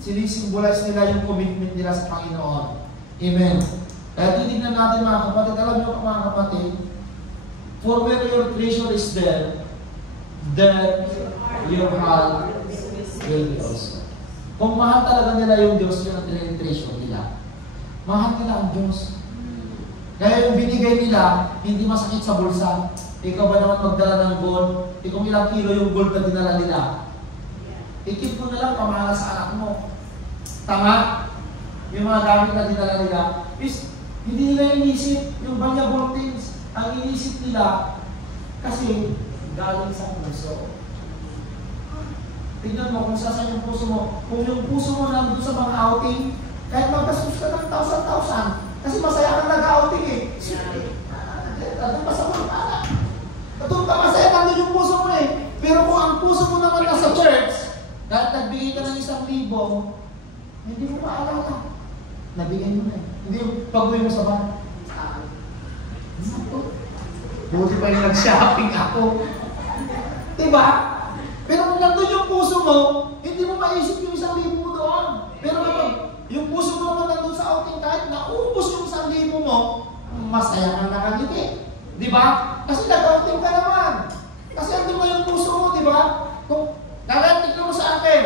sinisimbolize nila yung commitment nila sa Panginoon. Amen. Kaya titignan natin mga kapatid, alam niyo mga kapatid, for where your treasure is there your heart will be also. Kung mahal talaga nila yung Diyos, yun ang treasure nila. Mahal nila ang Diyos. Kaya yung binigay nila, hindi masakit sa bulsa. Ikaw ba naman magdala ng gold? Kung ilang kilo yung gold na dinala nila? Ikip mo na lang, pamahala sa anak mo. Tama? Yung mga gamit na dinala nila, is hindi nila inisip yung valuable things. Ang inisip nila, kasi galing sa puso. Tignan mo kung saan yung puso mo. Kung yung puso mo nandun sa mga outing, kahit magkastos ka ng 1,000, kasi masaya kang nag-outing eh. Nandun pa sa mga anak. Nandun ka masaya, nandun yung puso mo eh. Pero kung ang puso mo naman nasa church, dahil nagbigay ka ng 1,000, hindi mo maalala. Nabigay mo na eh. Hindi yung pag-uwi mo sa bahay. Buti pa yung nag-shopping ako. Diba? Pero kung nandun yung puso mo, hindi mo maisip yung 1,000 mo doon. Pero kapag yung puso mo naman nandun sa outing, kahit naubos yung 1,000 mo, masaya kang nakangiti. Diba? Kasi nag-outing ka naman. Kasi andun mo yung puso mo, diba? Kung nagatik mo sa akin,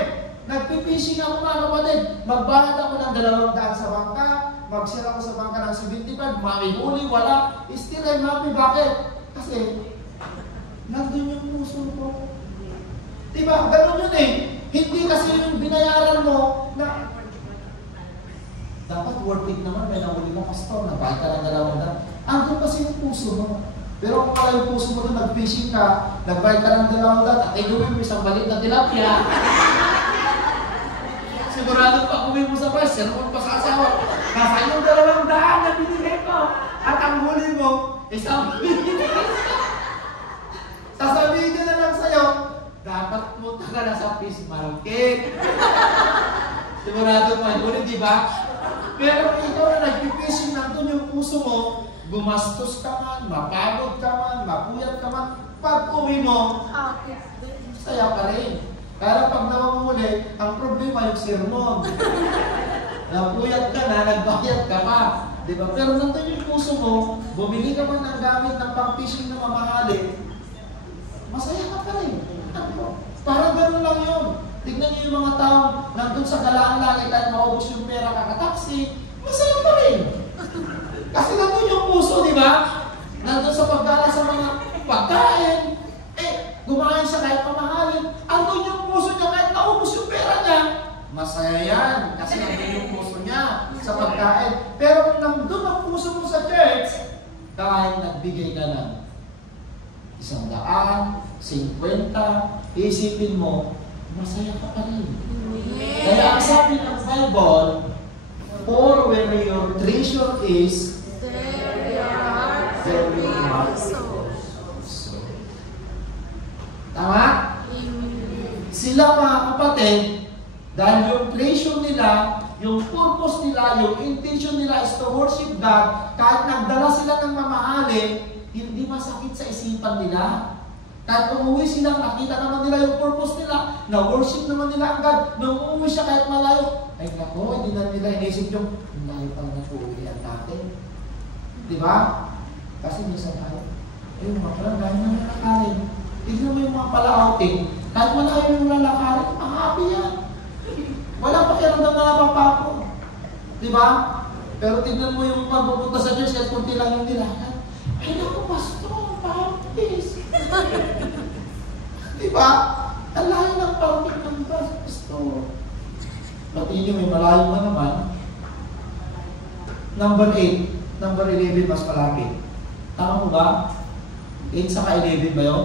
nagpipishing ako mga kapatid, magbayad ako ng 200 sa bangka, mag-share ako sa bangka ng 75, makihuli, wala, still I'm happy. Bakit? Kasi, nandun yung puso ko. Diba? Ganun yun eh. Hindi kasi yung binayaran mo na dapat worth it naman, may nahuli ka, pastor, nagbayad ka ng 200. Andun kasi yung puso mo. Pero kung pala yung puso mo doon, nag-fishing ka, nagbayad ka ng 200, at inuwi mo isang balit na tilapia, sigurado pa uwi mo sa pwes, sino pa sa asawa. Nasa yung 200 na binigay ko. At ang huli mo, isang binigay. Sasabihin niya na lang sa'yo, dapat punta ka na sa fish market. Sigurado pa, huli, di ba? Pero ikaw na nag-fishing, nandun yung puso mo, gumastos ka man, mapagod ka man, mapuyat ka man, pag uwi mo, saya ka rin. Kaya pag namamuli, ang problema yung sermon. Napuyat ka na, nagbayad ka pa. Diba? Pero nandun yung puso mo, bumili ka man ng gamit ng pang-fishing na mamahalin, masaya ka pa rin. Parang ganun lang yun. Tignan niyo yung mga tao, nandun sa galaan lang, kahit maubos yung pera kakataksi, masaya pa rin. Kasi nandun yung puso, di ba? Nandun sa paggala sa mga pagkain, gumain siya kahit pamahalin, andun yung puso niya kahit naubos yung pera niya. Masaya yan, kasi nandun yung puso niya sa pagkain. Pero kung nandun ang puso mo sa church, kahit nagbigay ka ng 100, 50, isipin mo, masaya ka pa rin. Kaya ang sabi ng Bible, for where your treasure is, there will also. Tama? Sila mga kapatid, dahil yung pleasure nila, yung purpose nila, yung intention nila is to worship God, kahit nagdala sila ng mamahalin, hindi masakit sa isipan nila. Kahit umuwi sila, nakita naman nila yung purpose nila, na-worship naman nila ang God. Nung umuwi siya kahit malayo, ay nako, hindi na nila inisip yung malayo pang nag-uuwihan natin. Diba? Kasi minsan tayo, yung mga pala, dahil na lalakarin. Tignan mo yung mga pala-outing, kahit malayo yung lalakarin, ang happy yan. Walang pakiramdam na napapako. Diba? Pero tignan mo yung pagpupunta sa church, kahit kunti lang yung nilakad. Ay naku, pastor, pautis. Diba? Ang layo ng pautis ng pastor. Pati nyo, may malayo na naman. Number 8, number 11 mas malapit. Tama mo ba? 8 saka 11 ba yun?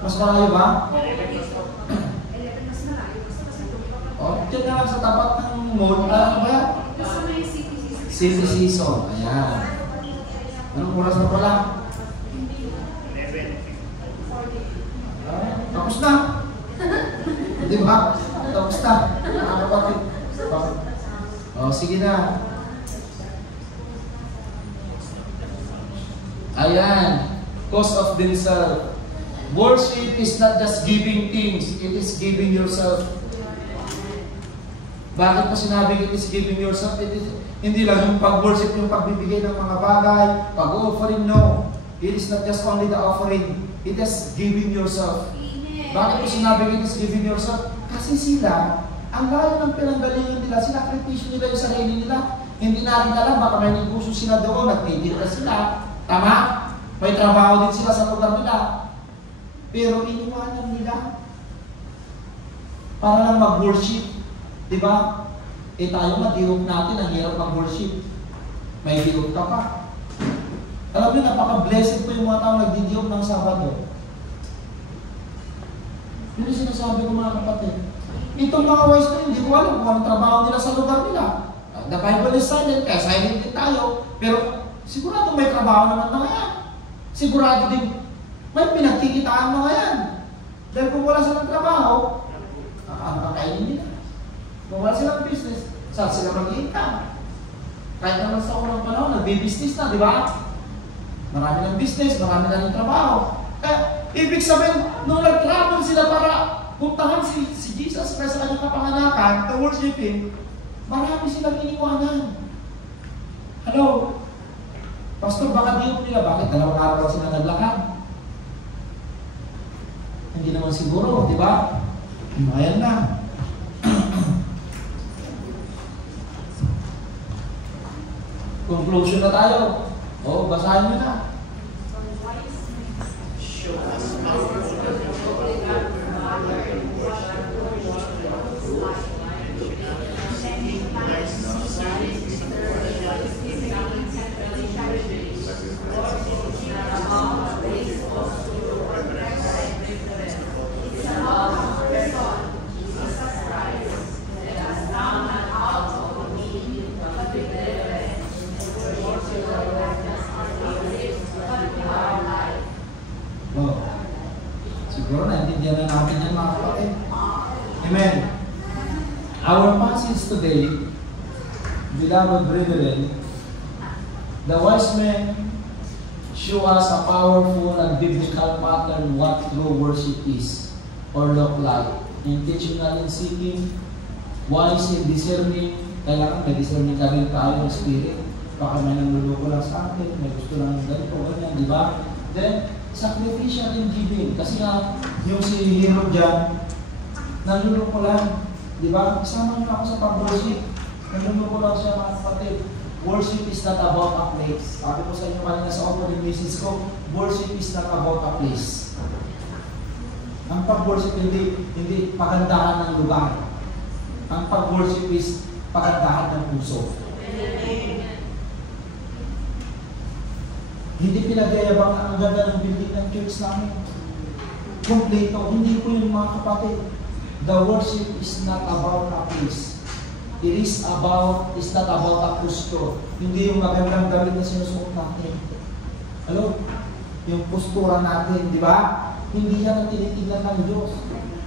Mas malayo ba? 11 mas malayo. O, dyan na lang sa tapat ng mall. Ano ba? Gusto mo yung City season. Ayan. Anong oras na pala? 11. Tapos na. Di ba? Tapos na. Mga kapatid. O, sige na. Ayan. Cause of themselves. Worship is not just giving things. It is giving yourself. Bakit mo sinabi it is giving yourself? It is, hindi lang yung pag-worship, yung pagbibigay ng mga bagay, pag-offering, no. It is not just only the offering. It is giving yourself. Bakit mo sinabi it is giving yourself? Kasi sila, ang layo ng pinanggalingan nila, sinakripisyo nila yung sarili nila. Hindi natin alam, baka may negosyo sila doon, nagtitira sila. Tama? May trabaho din sila sa lugar nila. Pero iniwanan nila para lang mag-worship. Diba? Tayo madihok natin, ang hirap mag-worship. May dihok ka pa. Alam niyo, napaka-blessed po yung mga tao nagdidihok ng Sabado. Yun yung sinasabi ko mga kapatid. Itong mga wise na hindi ko alam kung anong trabaho nila sa lugar nila. The Bible is silent, kaya silent din tayo. Pero sigurado may trabaho naman mga yan. Sigurado din may pinagkikitaan mga yan. Dahil kung wala silang trabaho, ang kakainin nila. Kung wala silang business, saan sila mag-i-income? Kahit naman sa unang panahon, nagbi-business na, di ba? Marami ng business, marami na ng trabaho. Ibig sabihin, nung nag-travel sila para puntahan si Jesus kaya sa kanyang kapanganakan, to worship Him, marami silang iniwanan. Hello? Pastor, baka diyok nila, bakit 2 araw sila naglakad? Hindi naman siguro, di ba? Ayan na. Conclusion na tayo. O, basahin nyo na. Amen. Our passage today, beloved brethren, the wise men show us a powerful and biblical pattern what true worship is or look like. Intentional in seeking, wise in discerning. Kailangan may discerning ka rin tayo ng spirit. Baka may nanluloko lang sa atin, may gusto lang ganito, ganyan, di ba? Then, sacrificial in giving. Kasi nga, yung si Herod dyan, nanluloko lang. Di ba? Isama niyo ako sa pag-worship. Nanluloko lang siya mga kapatid. Worship is not about a place. Sabi ko sa inyo kanina sa opening message ko, worship is not about a place. Ang pag-worship hindi pagandahan ng lugar. Ang pag-worship is pagandahan ng puso. Hindi pinagyayabang ang ganda ng building ng church namin. Kompleto. Hindi po yung mga kapatid. The worship is not about a place. It's not about a posture. Hindi yung magandang damit na sinusuot natin. Hello? Yung postura natin, di ba? Hindi yan ang tinitingnan ng Diyos.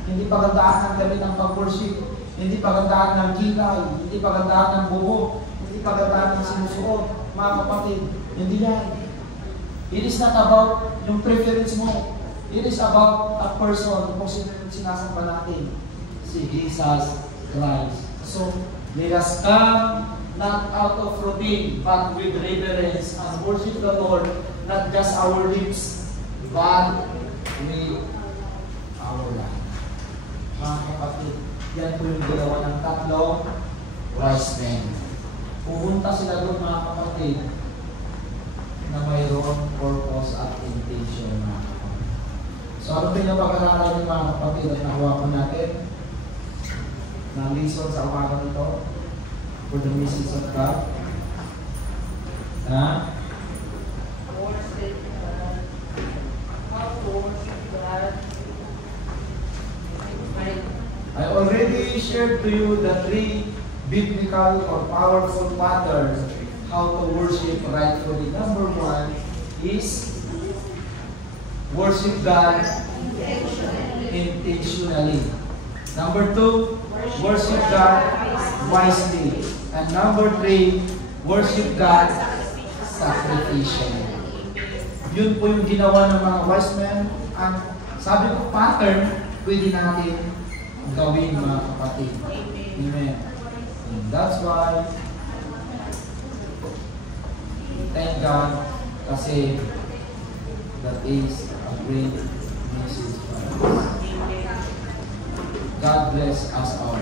Hindi pagandahan ng damit ng pag-worship. Hindi pagandahan ng kilay. Hindi pagandahan ng buhok. Hindi pagandahan ng sinusuot. Mga kapatid, hindi yan. It is not about yung preference mo. It is about a person kung sinasamba natin. Si Jesus Christ. So, let us come not out of routine, but with reverence and worship the Lord, not just our lips, but with our life. Mga kapatid, yan po yung ginawa ng tatlong wise men. Pupunta sila doon mga kapatid na mayroong purpose at intention mga kapatid. So ano pinapag-aralan ng mga kapatid at nakuha po natin na lesson sa umaga nito for the message of God? I already shared to you the three biblical or powerful patterns how to worship rightfully. Number one is worship God intentionally. Number two, worship God wisely. And number three, worship God sacrificially. Yun po yung ginawa ng mga wise men. Ang sabi ko, pattern, pwede natin gawin mga kapatid. Amen. And that's why thank God kasi that is a great message for us. God bless us all.